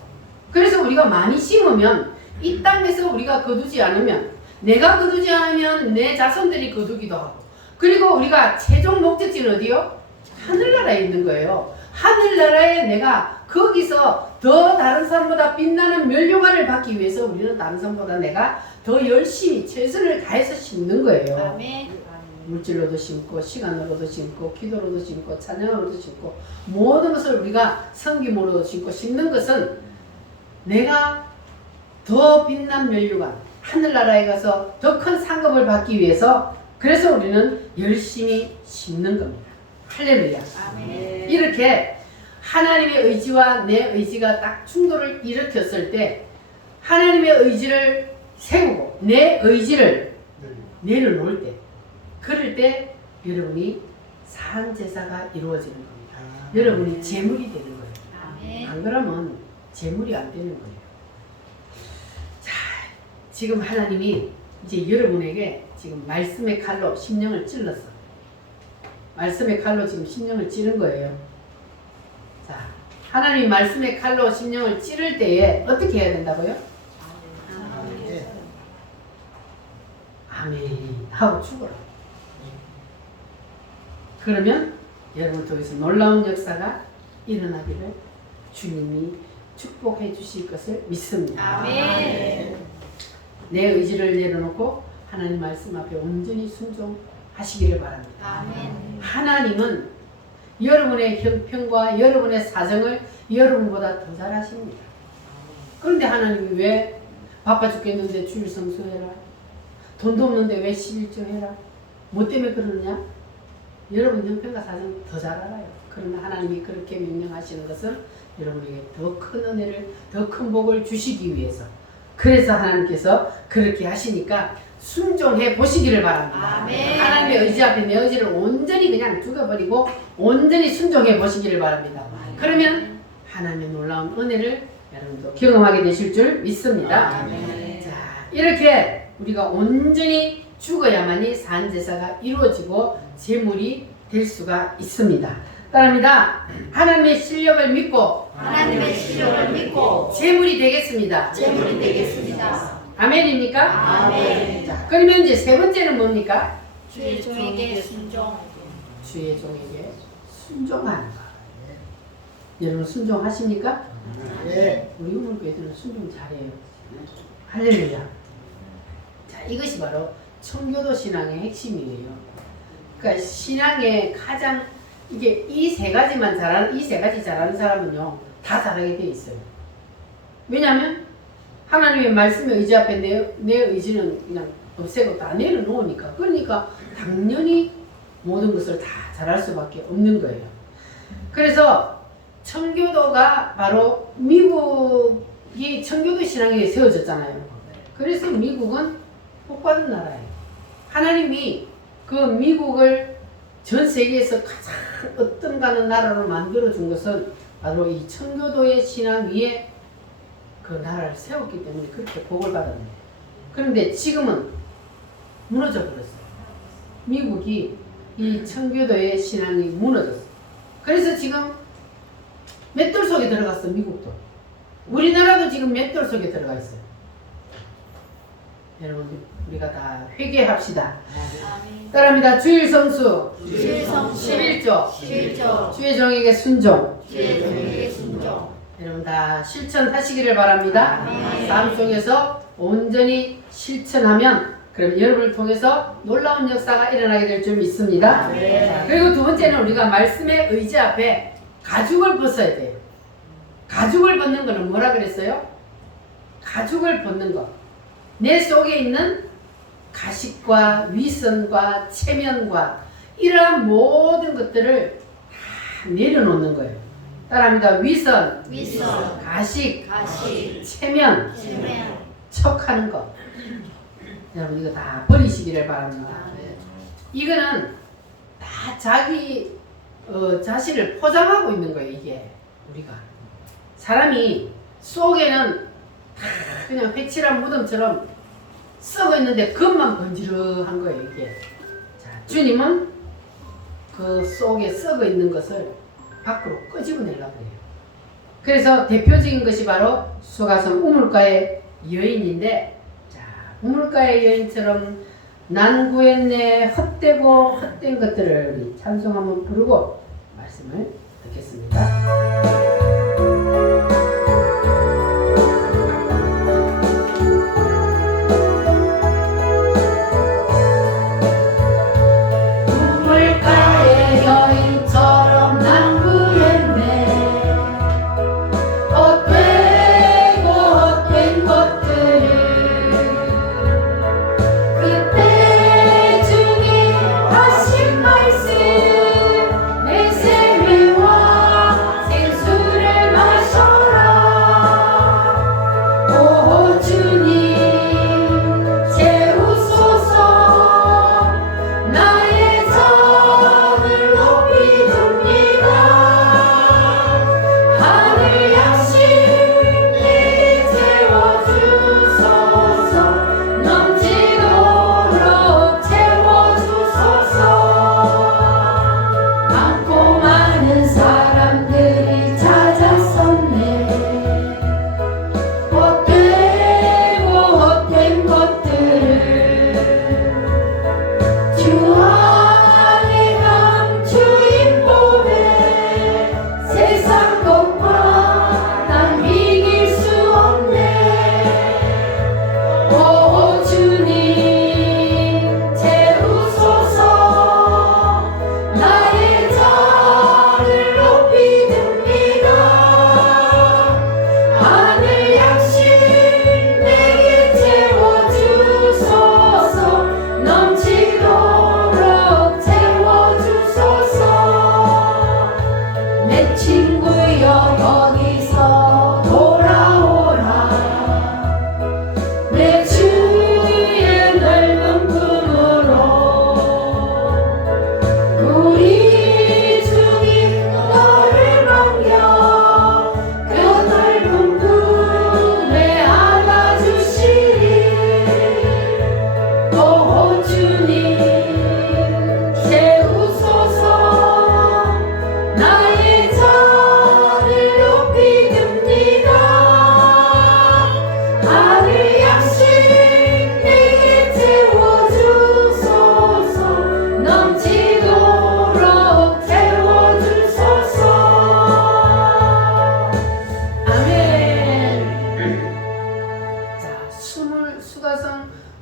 그래서 우리가 많이 심으면 이 땅에서 우리가 거두지 않으면 내가 거두지 않으면 내 자손들이 거두기도 하고 그리고 우리가 최종 목적지는 어디요? 하늘나라에 있는 거예요. 하늘나라에 내가 거기서 더 다른 사람보다 빛나는 멸류관을 받기 위해서 우리는 다른 사람보다 내가 더 열심히 최선을 다해서 심는 거예요. 아멘. 물질로도 심고 시간으로도 심고 기도로도 심고 찬양으로도 심고 모든 것을 우리가 섬김으로도 심는 것은 내가 더 빛난 면류관 하늘나라에 가서 더 큰 상급을 받기 위해서 그래서 우리는 열심히 심는 겁니다. 할렐루야. 아멘. 이렇게 하나님의 의지와 내 의지가 딱 충돌을 일으켰을 때 하나님의 의지를 세우고 내 의지를 내려놓을 때 그럴 때 여러분이 산제사가 이루어지는 겁니다. 여러분이 제물이 되는 거예요. 아멘. 안 그러면 제물이 안 되는 거예요. 자, 지금 하나님이 이제 여러분에게 지금 말씀의 칼로 심령을 찔렀어. 말씀의 칼로 지금 심령을 찌른 거예요. 자, 하나님이 말씀의 칼로 심령을 찌를 때에 어떻게 해야 된다고요? 아멘 하고 죽어라. 그러면 여러분 통해서 놀라운 역사가 일어나기를 주님이 축복해 주실 것을 믿습니다. 아멘. 내 의지를 내려놓고 하나님 말씀 앞에 온전히 순종하시기를 바랍니다. 아멘. 하나님은 여러분의 형편과 여러분의 사정을 여러분보다 더 잘 아십니다. 그런데 하나님이 왜 바빠 죽겠는데 주일 성수해라, 돈도 없는데 왜 11조 해라, 뭐 때문에 그러느냐? 여러분 형편과 사정 더 잘 알아요. 그러나 하나님이 그렇게 명령하시는 것은 여러분에게 더 큰 은혜를, 더 큰 복을 주시기 위해서. 그래서 하나님께서 그렇게 하시니까 순종해 보시기를 바랍니다. 아멘. 하나님의 의지 앞에 내 의지를 온전히 그냥 죽여버리고 온전히 순종해 보시기를 바랍니다. 그러면 하나님의 놀라운 은혜를 여러분도 경험하게 되실 줄 믿습니다. 아멘. 자, 이렇게 우리가 온전히 죽어야만이 산제사가 이루어지고 제물이 될 수가 있습니다. 따릅니다. 하나님의 실력을 믿고 하나님의 실력을 믿고 제물이 되겠습니다. 제물이 되겠습니다. 아멘입니까? 아멘. 자, 그러면 이제 세 번째는 뭡니까? 주의 종에게 순종. 주의 종에게 순종하는 것. 여러분 순종하십니까? 네. 우리 우물교회들은 순종 잘해요. 할렐루야. 자, 이것이 바로 청교도 신앙의 핵심이에요. 그러니까 신앙의 가장 이게 이 세 가지만 잘하는, 이 세 가지 잘하는 사람은요 다 잘하게 돼 있어요. 왜냐하면 하나님의 말씀의 의지 앞에 내 의지는 그냥 없애고 다 내려놓으니까. 그러니까 당연히 모든 것을 다 잘할 수밖에 없는 거예요. 그래서 청교도가 바로 미국이 청교도 신앙이 세워졌잖아요. 그래서 미국은 복받은 나라예요. 하나님이 그 미국을 전 세계에서 가장 어떤가는 나라로 만들어준 것은 바로 이 청교도의 신앙 위에 그 나라를 세웠기 때문에 그렇게 복을 받았네요. 그런데 지금은 무너져 버렸어요. 미국이 이 청교도의 신앙이 무너졌어요. 그래서 지금 맷돌 속에 들어갔어. 미국도. 우리나라도 지금 맷돌 속에 들어가 있어요. 여러분 우리가 다 회개합시다. 아멘. 따라합니다. 주일 성수, 주의 성수. 11조, 11조. 주의 종에게 순종. 주의 종에게 순종. 여러분 다 실천하시기를 바랍니다. 아멘. 삶 속에서 온전히 실천하면 그럼 여러분을 통해서 놀라운 역사가 일어나게 될 줄 믿습니다. 아멘. 자, 그리고 두 번째는 우리가 말씀의 의지 앞에 가죽을 벗어야 돼요. 가죽을 벗는 거는 뭐라 그랬어요? 가죽을 벗는 거. 내 속에 있는 가식과 위선과 체면과 이러한 모든 것들을 다 내려놓는 거예요. 따라합니다. 위선, 위선. 가식, 가식. 체면, 체면. 척하는 것. 여러분 이거 다 버리시기를 바랍니다. 이거는 다 자기 자신을 포장하고 있는 거예요. 이게 우리가 사람이 속에는 다 그냥 회칠한 무덤처럼 썩어 있는데 겉만 번지르한 거예요. 이게 자, 주님은 그 속에 썩어 있는 것을 밖으로 끄집어내려고 해요. 그래서 대표적인 것이 바로 수가성 우물가의 여인인데, 자, 우물가의 여인처럼 난 구했네 헛되고 헛된 것들을 우리 찬송 한번 부르고 말씀을 듣겠습니다.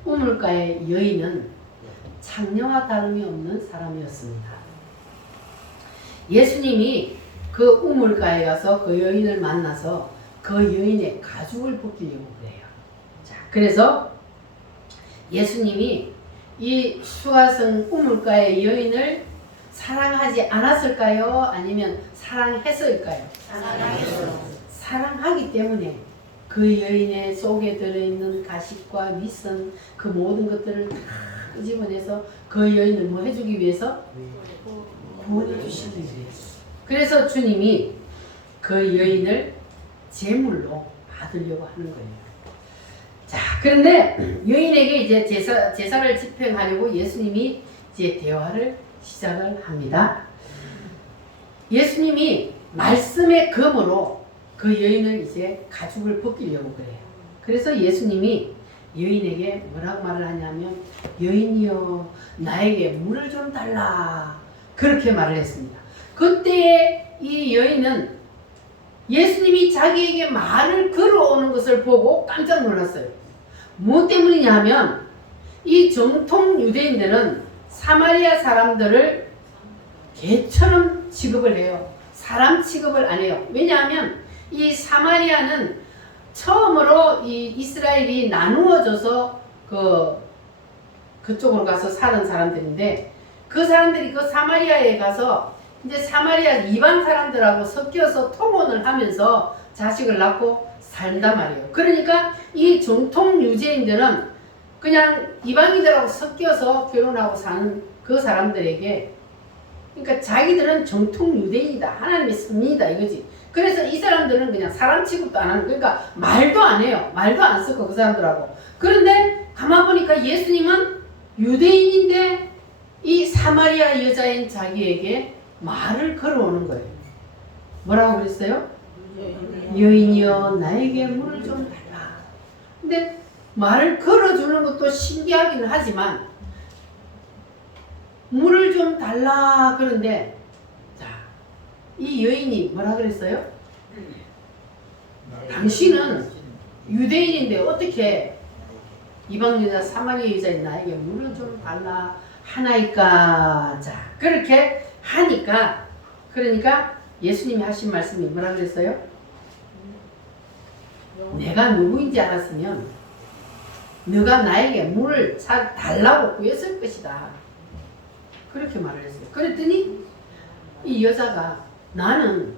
우물가의 여인은 창녀와 다름이 없는 사람이었습니다. 예수님이 그 우물가에 가서 그 여인을 만나서 그 여인의 가죽을 벗기려고 그래요. 자, 그래서 예수님이 이 수가성 우물가의 여인을 사랑하지 않았을까요? 아니면 사랑했을까요? 사랑해요. 사랑하기 때문에 그 여인의 속에 들어있는 가식과 윗선 그 모든 것들을 다 끄집어내서 그 여인을 뭐 해주기 위해서? 구원해 주시기 위해서. 그래서 주님이 그 여인을 제물로 받으려고 하는 거예요. 자, 그런데 여인에게 이제 제사를 집행하려고 예수님이 이제 대화를 시작을 합니다. 예수님이 말씀의 검으로 그 여인을 이제 가죽을 벗기려고 그래요. 그래서 예수님이 여인에게 뭐라고 말을 하냐면 여인이여 나에게 물을 좀 달라 그렇게 말을 했습니다. 그때 이 여인은 예수님이 자기에게 말을 걸어오는 것을 보고 깜짝 놀랐어요. 무엇 때문이냐 하면 이 정통 유대인들은 사마리아 사람들을 개처럼 취급을 해요. 사람 취급을 안 해요. 왜냐하면 이 사마리아는 처음으로 이 이스라엘이 나누어져서 그쪽으로 가서 사는 사람들인데 그 사람들이 그 사마리아에 가서 이제 사마리아 이방 사람들하고 섞여서 통혼을 하면서 자식을 낳고 산단 말이에요. 그러니까 이 정통 유대인들은 그냥 이방인들하고 섞여서 결혼하고 사는 그 사람들에게 그러니까 자기들은 정통 유대인이다. 하나님의 선민이다 이거지. 그래서 이 사람들은 그냥 사람 취급도 안 하는 그러니까 말도 안 해요. 말도 안 섞어 그 사람들하고. 그런데 가만 보니까 예수님은 유대인인데 이 사마리아 여자인 자기에게 말을 걸어오는 거예요. 뭐라고 그랬어요? 여인이여 나에게 물을 좀 달라. 근데 말을 걸어주는 것도 신기하기는 하지만 물을 좀 달라 그런데 자, 이 여인이 뭐라 그랬어요? 당신은 유대인인데 어떻게 이방 여자 사마리아 여자인 나에게 물을 좀 달라 하나이까. 자, 그렇게 하니까 그러니까 예수님이 하신 말씀이 뭐라 그랬어요? 내가 누구인지 알았으면 너가 나에게 물을 달라고 구했을 것이다. 그렇게 말을 했어요. 그랬더니 이 여자가 나는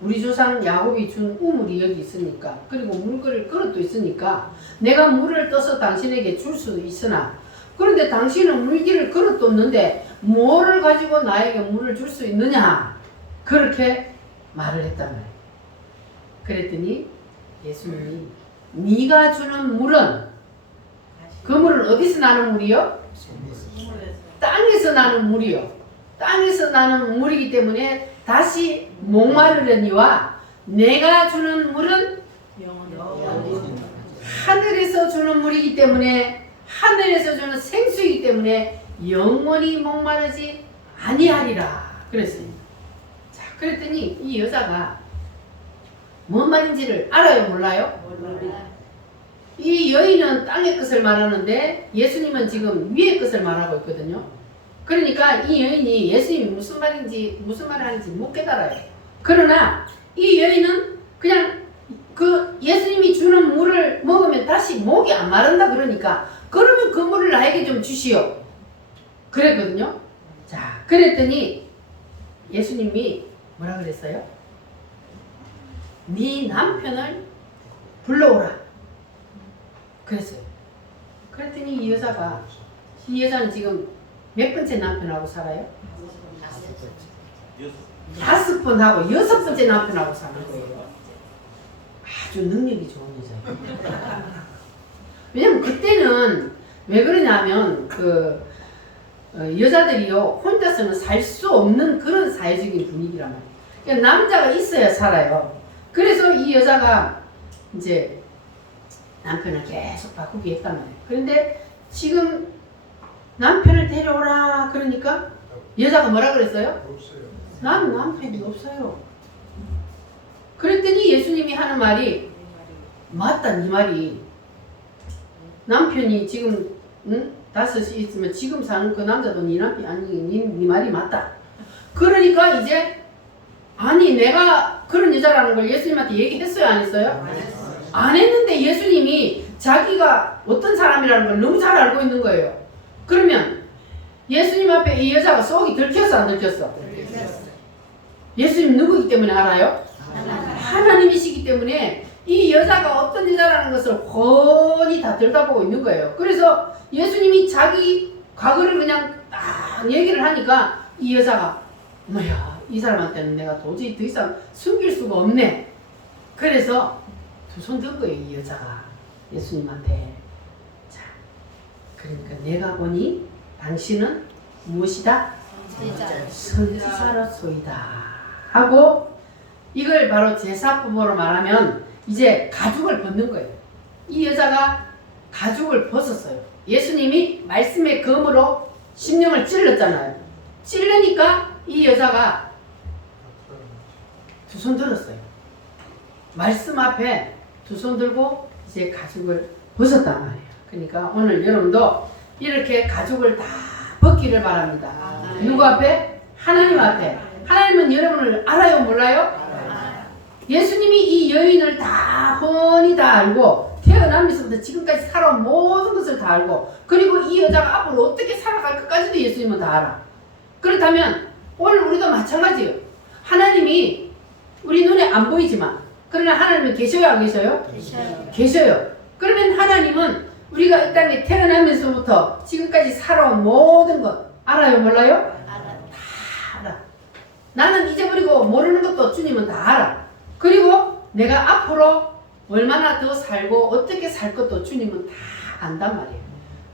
우리 조상 야곱이 준 우물이 여기 있으니까 그리고 물그릇 그릇도 있으니까 내가 물을 떠서 당신에게 줄 수 있으나 그런데 당신은 물기를 그릇도 없는데 뭐를 가지고 나에게 물을 줄 수 있느냐 그렇게 말을 했단 말이에요. 그랬더니 예수님이 네가 주는 물은 그 물은 어디서 나는 물이요? 땅에서 나는 물이요. 땅에서 나는 물이기 때문에 다시 목마르려니와 내가 주는 물은 하늘에서 주는 물이기 때문에 하늘에서 주는 생수이기 때문에 영원히 목마르지 아니하리라 그랬어요. 자, 그랬더니 이 여자가 뭔 말인지를 알아요? 몰라요? 이 여인은 땅의 것을 말하는데 예수님은 지금 위의 것을 말하고 있거든요. 그러니까 이 여인이 예수님이 무슨 말을 하는지 못 깨달아요. 그러나 이 여인은 그냥 그 예수님이 주는 물을 먹으면 다시 목이 안 마른다 그러니까 그러면 그 물을 나에게 좀 주시오. 그랬거든요. 자, 그랬더니 예수님이 뭐라 그랬어요? 네 남편을 불러오라. 그랬어요. 그랬더니 이 여자는 지금 몇 번째 남편하고 살아요? 5번 하고 6번째 남편하고 사는 거예요. 아주 능력이 좋은 여자예요. 왜냐면 그때는 왜 그러냐면 여자들이요 혼자서는 살 수 없는 그런 사회적인 분위기란 말이에요. 그러니까 남자가 있어야 살아요. 그래서 이 여자가 이제 남편을 계속 바꾸게 했단 말이에요. 그런데 지금 남편을 데려오라 그러니까 여자가 뭐라 그랬어요? 없어요. 난 남편이 없어요. 그랬더니 예수님이 하는 말이 맞다 네 말이 남편이 지금 응? 5이 있으면 지금 사는 그 남자도 네 남편 아니 네 말이 맞다. 그러니까 이제 아니 내가 그런 여자라는 걸 예수님한테 얘기했어요 안 했어요? 안 했는데 예수님이 자기가 어떤 사람이라는 걸 너무 잘 알고 있는 거예요. 그러면 예수님 앞에 이 여자가 속이 들켰어 안 들켰어? 예수님 누구이기 때문에 알아요? 하나님이시기 때문에 이 여자가 어떤 여자라는 것을 훤히 다 들여다보고 있는 거예요. 그래서 예수님이 자기 과거를 그냥 딱 얘기를 하니까 이 여자가 뭐야 이 사람한테는 내가 도저히 더 이상 숨길 수가 없네. 그래서 두 손 든 거예요 이 여자가 예수님한테. 자, 그러니까 내가 보니 당신은 무엇이다? 선지자로소이다 하고 이걸 바로 제사법으로 말하면 이제 가죽을 벗는 거예요. 이 여자가 가죽을 벗었어요. 예수님이 말씀의 검으로 심령을 찔렀잖아요. 찔르니까 이 여자가 두 손 들었어요. 말씀 앞에 두 손 들고 이제 가죽을 벗었단 말이에요. 그러니까 오늘 여러분도 이렇게 가죽을 다 벗기를 바랍니다. 누구 앞에? 하나님 앞에. 하나님은 여러분을 알아요 몰라요? 예수님이 이 여인을 다 훤히 다 알고 태어나면서부터 지금까지 살아온 모든 것을 다 알고 그리고 이 여자가 앞으로 어떻게 살아갈 것까지도 예수님은 다 알아. 그렇다면 오늘 우리도 마찬가지예요. 하나님이 우리 눈에 안 보이지만 그러나 하나님은 계셔요 안 계셔요? 계셔요. 그러면 하나님은 우리가 이 땅에 태어나면서부터 지금까지 살아온 모든 것 알아요 몰라요? 다 알아. 나는 잊어버리고 모르는 것도 주님은 다 알아. 그리고 내가 앞으로 얼마나 더 살고 어떻게 살 것도 주님은 다 안단 말이에요.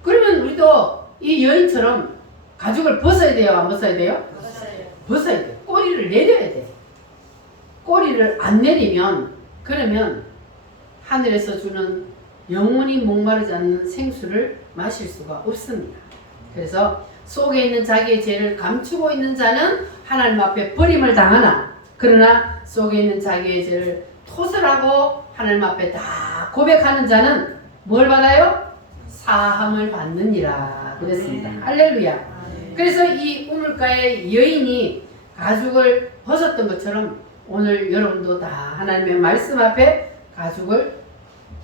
그러면 우리도 이 여인처럼 가죽을 벗어야 돼요 안 벗어야 돼요? 벗어야 돼요. 꼬리를 내려야 돼. 꼬리를 안 내리면 그러면 하늘에서 주는 영원히 목마르지 않는 생수를 마실 수가 없습니다. 그래서 속에 있는 자기의 죄를 감추고 있는 자는 하나님 앞에 버림을 당하나 그러나 속에 있는 자기의 죄를 토설하고 하나님 앞에 다 고백하는 자는 뭘 받아요? 사함을 받느니라 그랬습니다. 할렐루야. 그래서 이 우물가의 여인이 가죽을 벗었던 것처럼 오늘 여러분도 다 하나님의 말씀 앞에 가죽을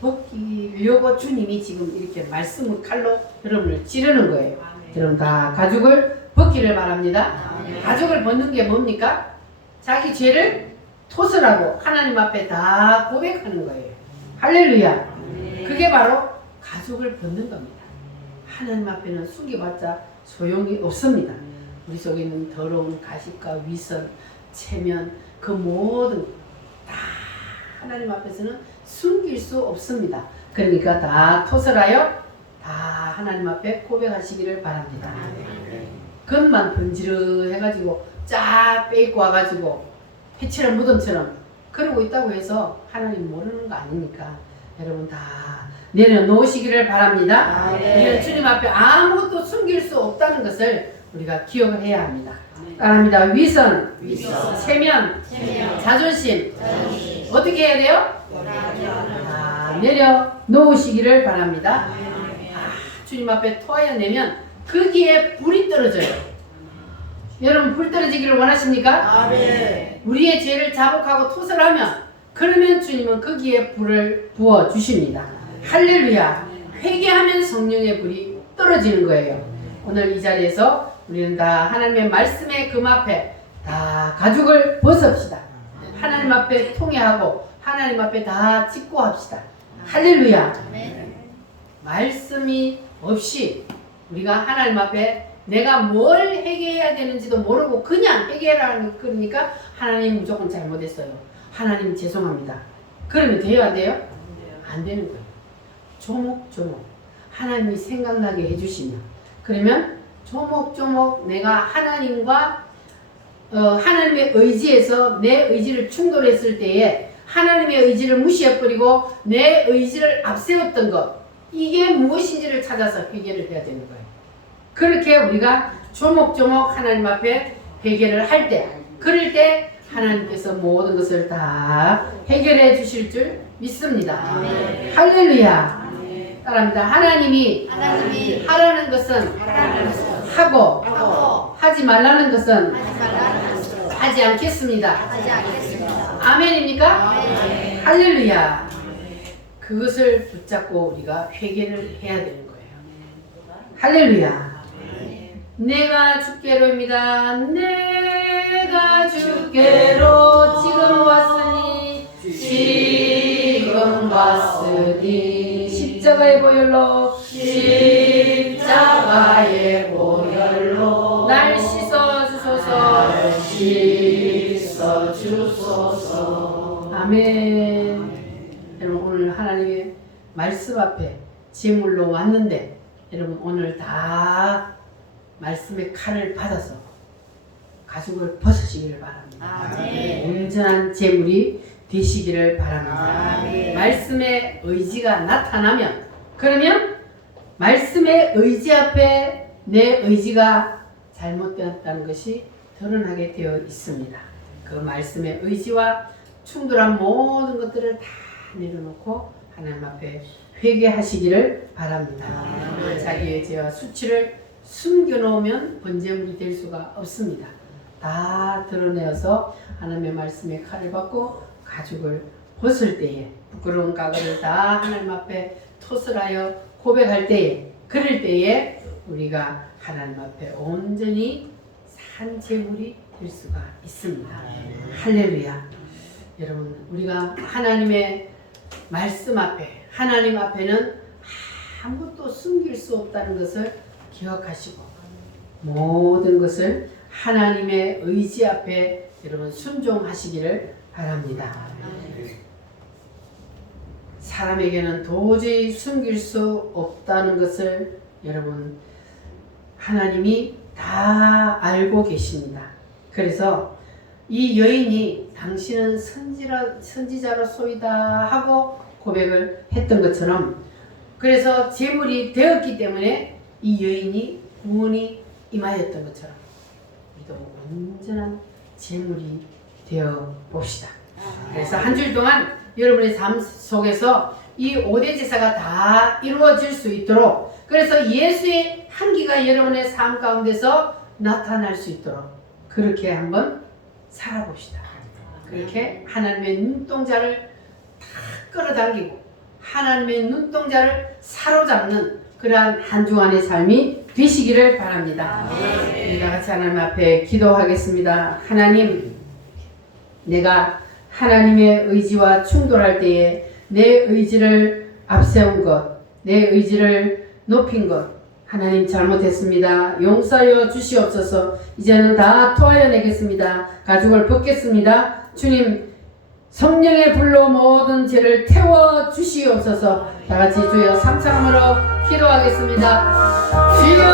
벗기 위하고 주님이 지금 이렇게 말씀의 칼로 여러분을 찌르는 거예요. 여러분 다 가죽을 벗기를 바랍니다. 가죽을 벗는 게 뭡니까? 자기 죄를 토설하고 하나님 앞에 다 고백하는 거예요. 할렐루야. 그게 바로 가죽을 벗는 겁니다. 하나님 앞에는 숨겨봤자 소용이 없습니다. 우리 속에 있는 더러운 가식과 위선, 체면 그 모든 다 하나님 앞에서는 숨길 수 없습니다. 그러니까 다 토설하여 다 하나님 앞에 고백하시기를 바랍니다. 겉만 번지르해가지고 쫙 빼입고 와가지고 해치는 무덤처럼 그러고 있다고 해서 하나님 모르는 거 아니니까 여러분 다 내려놓으시기를 바랍니다. 우리는 주님 앞에 아무것도 숨길 수 없다는 것을 우리가 기억을 해야 합니다. 따라합니다. 위선, 체면, 자존심 어떻게 해야 돼요? 내려놓으시기를 바랍니다. 주님 앞에 토하여내면 거기에 불이 떨어져요. 여러분 불 떨어지기를 원하십니까? 우리의 죄를 자복하고 토설하면 그러면 주님은 거기에 불을 부어 주십니다. 할렐루야. 회개하면 성령의 불이 떨어지는 거예요. 오늘 이 자리에서 우리는 다 하나님의 말씀의 금 앞에 다 가죽을 벗읍시다. 하나님 앞에 통회하고 하나님 앞에 다 짓고 합시다. 할렐루야. 말씀이 없이 우리가 하나님 앞에 내가 뭘 회개해야 되는지도 모르고 그냥 회개하라는 그러니까 하나님 무조건 잘못했어요. 하나님 죄송합니다. 그러면 돼요 안 돼요? 안 되는 거예요. 조목조목 하나님이 생각나게 해주시면 그러면 조목조목 내가 하나님과 하나님의 의지에서 내 의지를 충돌했을 때에 하나님의 의지를 무시해버리고 내 의지를 앞세웠던 것 이게 무엇인지를 찾아서 회개를 해야 되는 거예요. 그렇게 우리가 조목조목 하나님 앞에 회개를 할 때 그럴 때 하나님께서 모든 것을 다 해결해 주실 줄 믿습니다. 할렐루야. 따라합니다. 하나님이 하나님이 하라는 것은 하라는 것은 하고 하고 하지 말라는 것은 하지 말라는 것은 하지 않겠습니다. 하지 않겠습니다. 아멘입니까? 아멘. 할렐루야. 그것을 붙잡고 우리가 회개를 해야 되는 거예요. 할렐루야. 내가 주께로입니다. 내가 주께로 지금 왔으니 지금 왔으니 십자가의 보혈로 십자가의 보혈로 날 씻어 주소서. 씻어 주소서. 아멘. 여러분 오늘 하나님의 말씀 앞에 제물로 왔는데 여러분 오늘 다 말씀의 칼을 받아서 가죽을 벗으시기를 바랍니다. 아멘. 온전한 제물이 되시기를 바랍니다. 아멘. 말씀의 의지가 나타나면 그러면 말씀의 의지 앞에 내 의지가 잘못되었다는 것이 드러나게 되어 있습니다. 그 말씀의 의지와 충돌한 모든 것들을 다 내려놓고 하나님 앞에 회개하시기를 바랍니다. 아멘. 자기의 죄와 수치를 숨겨놓으면 번제물이 될 수가 없습니다. 다 드러내어서 하나님의 말씀의 칼을 받고 가죽을 벗을 때에 부끄러운 과거를 다 하나님 앞에 토설하여 고백할 때에 그럴 때에 우리가 하나님 앞에 온전히 산 제물이 될 수가 있습니다. 할렐루야. 여러분 우리가 하나님의 말씀 앞에 하나님 앞에는 아무것도 숨길 수 없다는 것을 기억하시고 모든 것을 하나님의 의지 앞에 여러분 순종하시기를 바랍니다. 사람에게는 도저히 숨길 수 없다는 것을 여러분 하나님이 다 알고 계십니다. 그래서 이 여인이 당신은 선지자로소이다 하고 고백을 했던 것처럼 그래서 제물이 되었기 때문에 이 여인이 구원이 임하였던 것처럼 우리도 온전한 제물이 되어 봅시다. 그래서 한 줄 동안 여러분의 삶 속에서 이 5대 제사가 다 이루어질 수 있도록 그래서 예수의 향기가 여러분의 삶 가운데서 나타날 수 있도록 그렇게 한번 살아봅시다. 그렇게 하나님의 눈동자를 다 끌어당기고 하나님의 눈동자를 사로잡는 그러한 한 주간의 삶이 되시기를 바랍니다. 우리가 같이 하나님 앞에 기도하겠습니다. 하나님, 내가 하나님의 의지와 충돌할 때에 내 의지를 앞세운 것, 내 의지를 높인 것 하나님 잘못했습니다. 용서하여 주시옵소서. 이제는 다 토하여 내겠습니다. 가죽을 벗겠습니다. 주님 성령의 불로 모든 죄를 태워 주시옵소서. 다같이 주여 삼창으로 기도하겠습니다. 주여